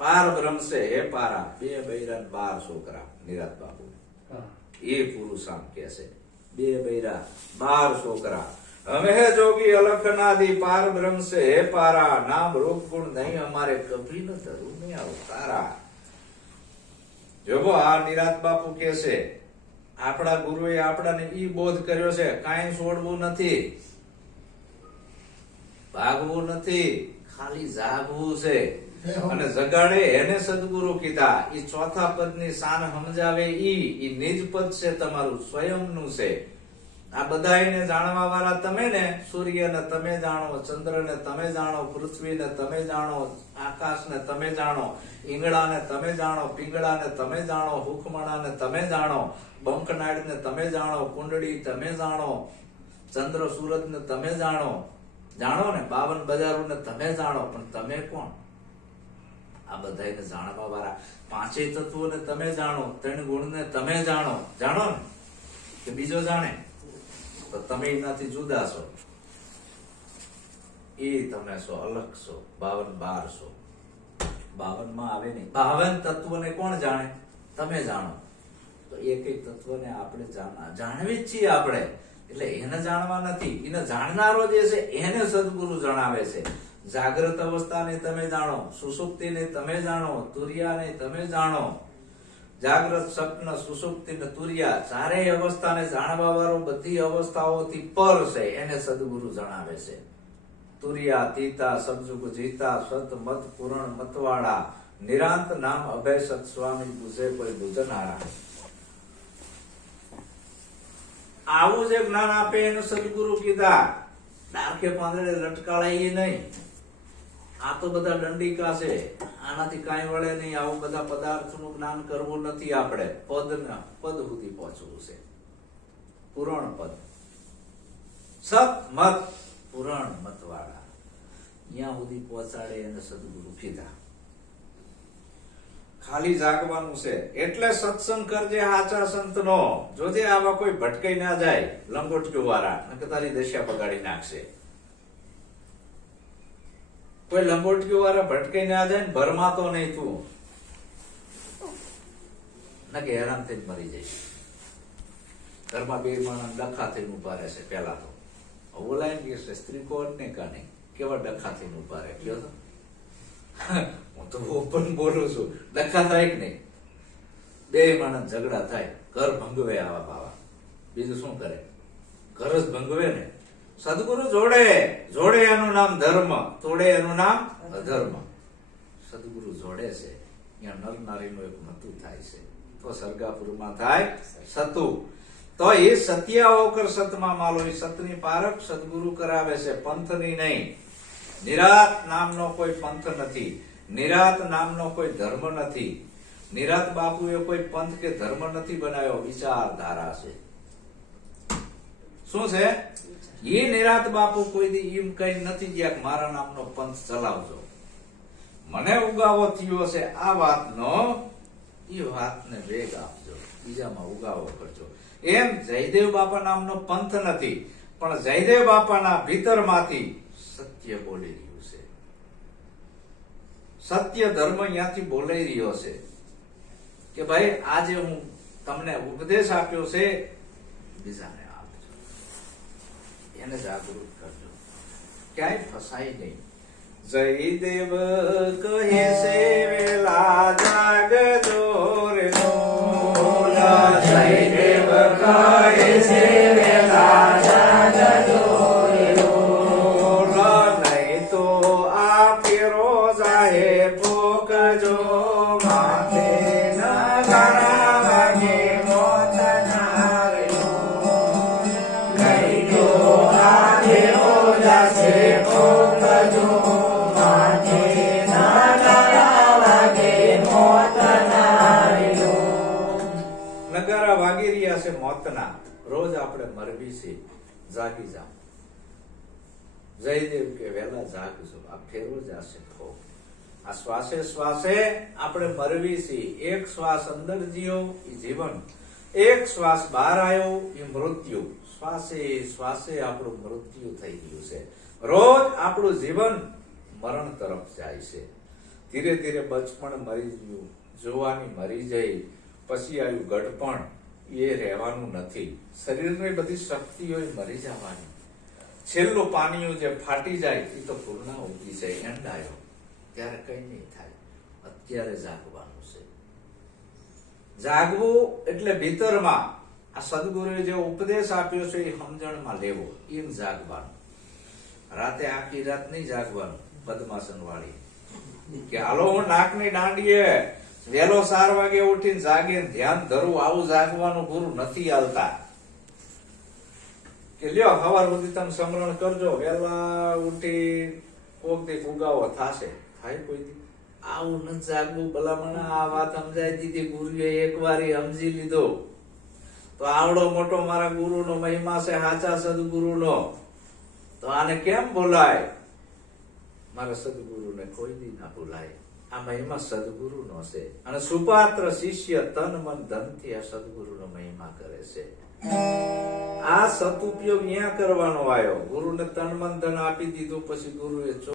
પાર બ્રહ્મ છે હે પારા, 2 બૈરા 12 છોકરા. નિરાત બાપુ એ પુરુષામ કે છે, 2 બૈરા 12 છોકરા. અમે હે જોગી અલખ નાદી, પાર બ્રહ્મ છે હે પારા, નામ રૂપ ગુણ નહીં અમારે, કભી ન ધરું ને અવતારા. જોગો આ નિરાત બાપુ કે છે, આપણા ગુરુએ આપણાને ઈ બોધ કર્યો છે, કાંઈ છોડવું નથી, ભાગવું નથી, ખાલી જાગવું છે. અને જગાડે એને સદગુરુ કીધા. ઈ ચોથા પદની શાન સમજાવે ઈ નિજ પદ છે, તમારું સ્વયંનું છે. આ બધાને જાણવા વાળા તમે ને, સૂર્યને તમે જાણો, ચંદ્રને તમે જાણો, પૃથ્વીને તમે જાણો, આકાશને તમે જાણો, ઈંગળાને તમે જાણો, પિંગળાને તમે જાણો, હુકમણાને તમે જાણો, બંકનાળને તમે જાણો, કુંડળી તમે જાણો, ચંદ્ર સૂરજને તમે જાણો. જાણો ને, 52 બજારોને તમે જાણો, પણ તમે કોણ? આ બધાને જાણવા વાળા 5 તત્વોને તમે જાણો, 3 ગુણને તમે જાણો. જાણો ને, કે બીજો જાણે? તો તમે એનાથી જુદા છો. એ તમે છો, અલગ છો. 52 12 છો. 52 માં આવે નહીં. 52 તત્વોને કોણ જાણે? તમે જાણો. તો એક તત્વને આપણે જાણવી જ છીએ આપણે. એટલે એને જાણવા નથી, એને જાણનારો જે છે એને સદગુરુ જણાવે છે. જાગ્રત અવસ્થાને તમે જાણો, સુષુપ્તિને તમે જાણો, તુર્યાને તમે જાણો. જાગ્રત, સ્વપ્ન, સુષુપ્તિ ને તુર્યા, ચારેય અવસ્થાને જાણવા વાળો બધી અવસ્થાઓથી પર છે, એને સદગુરુ જણાવે છે. તુર્યા, તીતા, સબજુગ જીતા, સત મત પૂરણ મતવાળા, નિરાંત નામ અભય સત સ્વામી, બુઝે કોઈ બુજનારા. આવું જે જ્ઞાન આપે એને સદગુરુ કીધા. ડાર્કે પાંદડે લટકાળાય નહીં. આ તો બધા દંડિકા છે, આનાથી કાંઈ વળે નહીં. આવું બધા પદાર્થનું જ્ઞાન કરવું નથી. આપણે પદ સુધી પહોંચવું છે. પુરાણ પદ, સત મત પુરાણ મત વાળા, અહીંયા સુધી પહોંચાડે એને સદગુરુ કીધા. ખાલી જાગવાનું છે. એટલે સત્સંગ કરજે સાચા સંતનો. જોજે આવા કોઈ ભટકાઈ ના જાય, લંગોટક્યો વાળા, નકર તારી દશા બગાડી નાખશે. કોઈ લંગોટક્યો વાળા ભટકાઈ ના જાય ને ભરમાતો નહીં તું, નકે હેરાન થઈને મરી જઈશ. ઘરમાં 2 માણસ ડખા થઈને ઉભા રહેશે. પેલા તો બોલાય ને કે સ્ત્રી કોણ ને કા નહીં, કેવા ડખા થઈને ઉભા રહે. કયો તો હું તો ઓપન બોલું છું. ડખા થાય કે નહીં? 2 માણસ ઝઘડા થાય, ઘર ભંગવે આવા બાવા. બીજું શું કરે? ઘર જ ભંગવે ને. સદગુરુ જોડે એનું નામ ધર્મ, તોડે એનું નામ અધર્મ. સદગુરુ જોડે છે, ત્યાં નર નારીનું એક મતું થાય છે. તો સરગાપુરમાં થાય સતુ. તો એ સત્ય હોકર સતમાં માલો, એ સતની પારખ સદગુરુ કરાવે છે, પંથની નહીં. નિરાત નામનો કોઈ પંથ નથી, નિરાત નામનો કોઈ ધર્મ નથી. નિરાત બાપુએ કોઈ પંથ કે ધર્મ નથી બનાવ્યો, વિચારધારા છે. શું છે? એ નિરાત બાપુ કોઈ દી એમ કઈ નથી ગયા મારા નામનો પંથ ચલાવજો. મને ઉગાવો થયો છે આ વાતનો, એ વાતને વેગ આપજો, બીજામાં ઉગાવો કરજો. એમ જયદેવ બાપા નામનો પંથ નથી, પણ જયદેવ બાપાના ભીતરમાંથી સત્ય બોલી રહ્યું છે. સત્ય ધર્મ અહીંયાથી બોલાઈ રહ્યો છે કે ભાઈ આજે હું તમને ઉપદેશ આપ્યો છે, બીજાને આપજો, એને જાગૃત કરજો, ક્યાંય ફસાય નહીં. જયદેવ કહે છે વેલા જાગજો રે જયદેવ કહે છે વેલા જાગજો રે નહીં તો આ ફેરો જાહે પોકજો માથે ન ઘણા વાગે મોત ના રહ્યો નહીં તો આ ફેરો જાશે પોકજો નગારા વાગી રહ્યા છે મોતના, રોજ આપણે મરવી છે, જાગી જાઓ. જયદેવ કે વેલા જાગજો, આ ફેરો જશે ફોક. આ શ્વાસે શ્વાસે આપણે મરવી છે. એક શ્વાસ અંદર જીવો એ જીવન, એક શ્વાસ બહાર આવ્યો એ મૃત્યુ. શ્વાસે શ્વાસે આપણું મૃત્યુ થઈ ગયું છે. રોજ આપણું જીવન મરણ તરફ જાય છે. ધીરે ધીરે બચપણ મરી ગયું, જોવાની મરી જઈ, પછી આવ્યું ગઢપણ, એ રહેવાનું નથી. શરીરની બધી શક્તિઓ મરી જવાની. છેલ્લું પાણીયું જે ફાટી જાય એ તો પૂર્ણા ઉગી જાય, એન્ડ આવ્યો, ત્યારે કઈ નહીં થાય. અત્યારે જાગવાનું છે. જાગવું એટલે ભીતરમાં આ સદગુરુએ જે ઉપદેશ આપ્યો છે એ સમજણમાં લેવો, એમ જાગવાનું. રાતે આખી રાત નહીં જાગવાનું બદમાશન વાળી કે હાલો હું નાકની દાંડીએ વેલો 4 વાગે ઉઠીને જાગે ધ્યાન ધરું, આવું જાગવાનું ગુરુ નથી હાલતા. કે લ્યો સવાર સુધી તમે સમરણ કરજો, વેલા ઉઠી કોક દી ઉગાવો થાશે, થાય કોઈ દી? આવું ન જાગવું ભલામણ. આ વાત સમજાઈ દીધી ગુરુએ, એક વાર સમજી લીધો તો આવડો મોટો મારા ગુરુનો મહિમા છે, સાચા સદગુરુનો. તો આને કેમ બોલાય? મારા સદગુરુને કોઈ દી ના બોલાય. આ મહિમા સદગુરુનો છે, અને સુપાત્ર શિષ્ય તન મન ધનથી આ સદગુરુનો મહિમા કરે છે. આ સદુપયોગ અહીંયા કરવાનો આવ્યો. ગુરુને તન મન ધન આપી દીધું, પછી ગુરુએ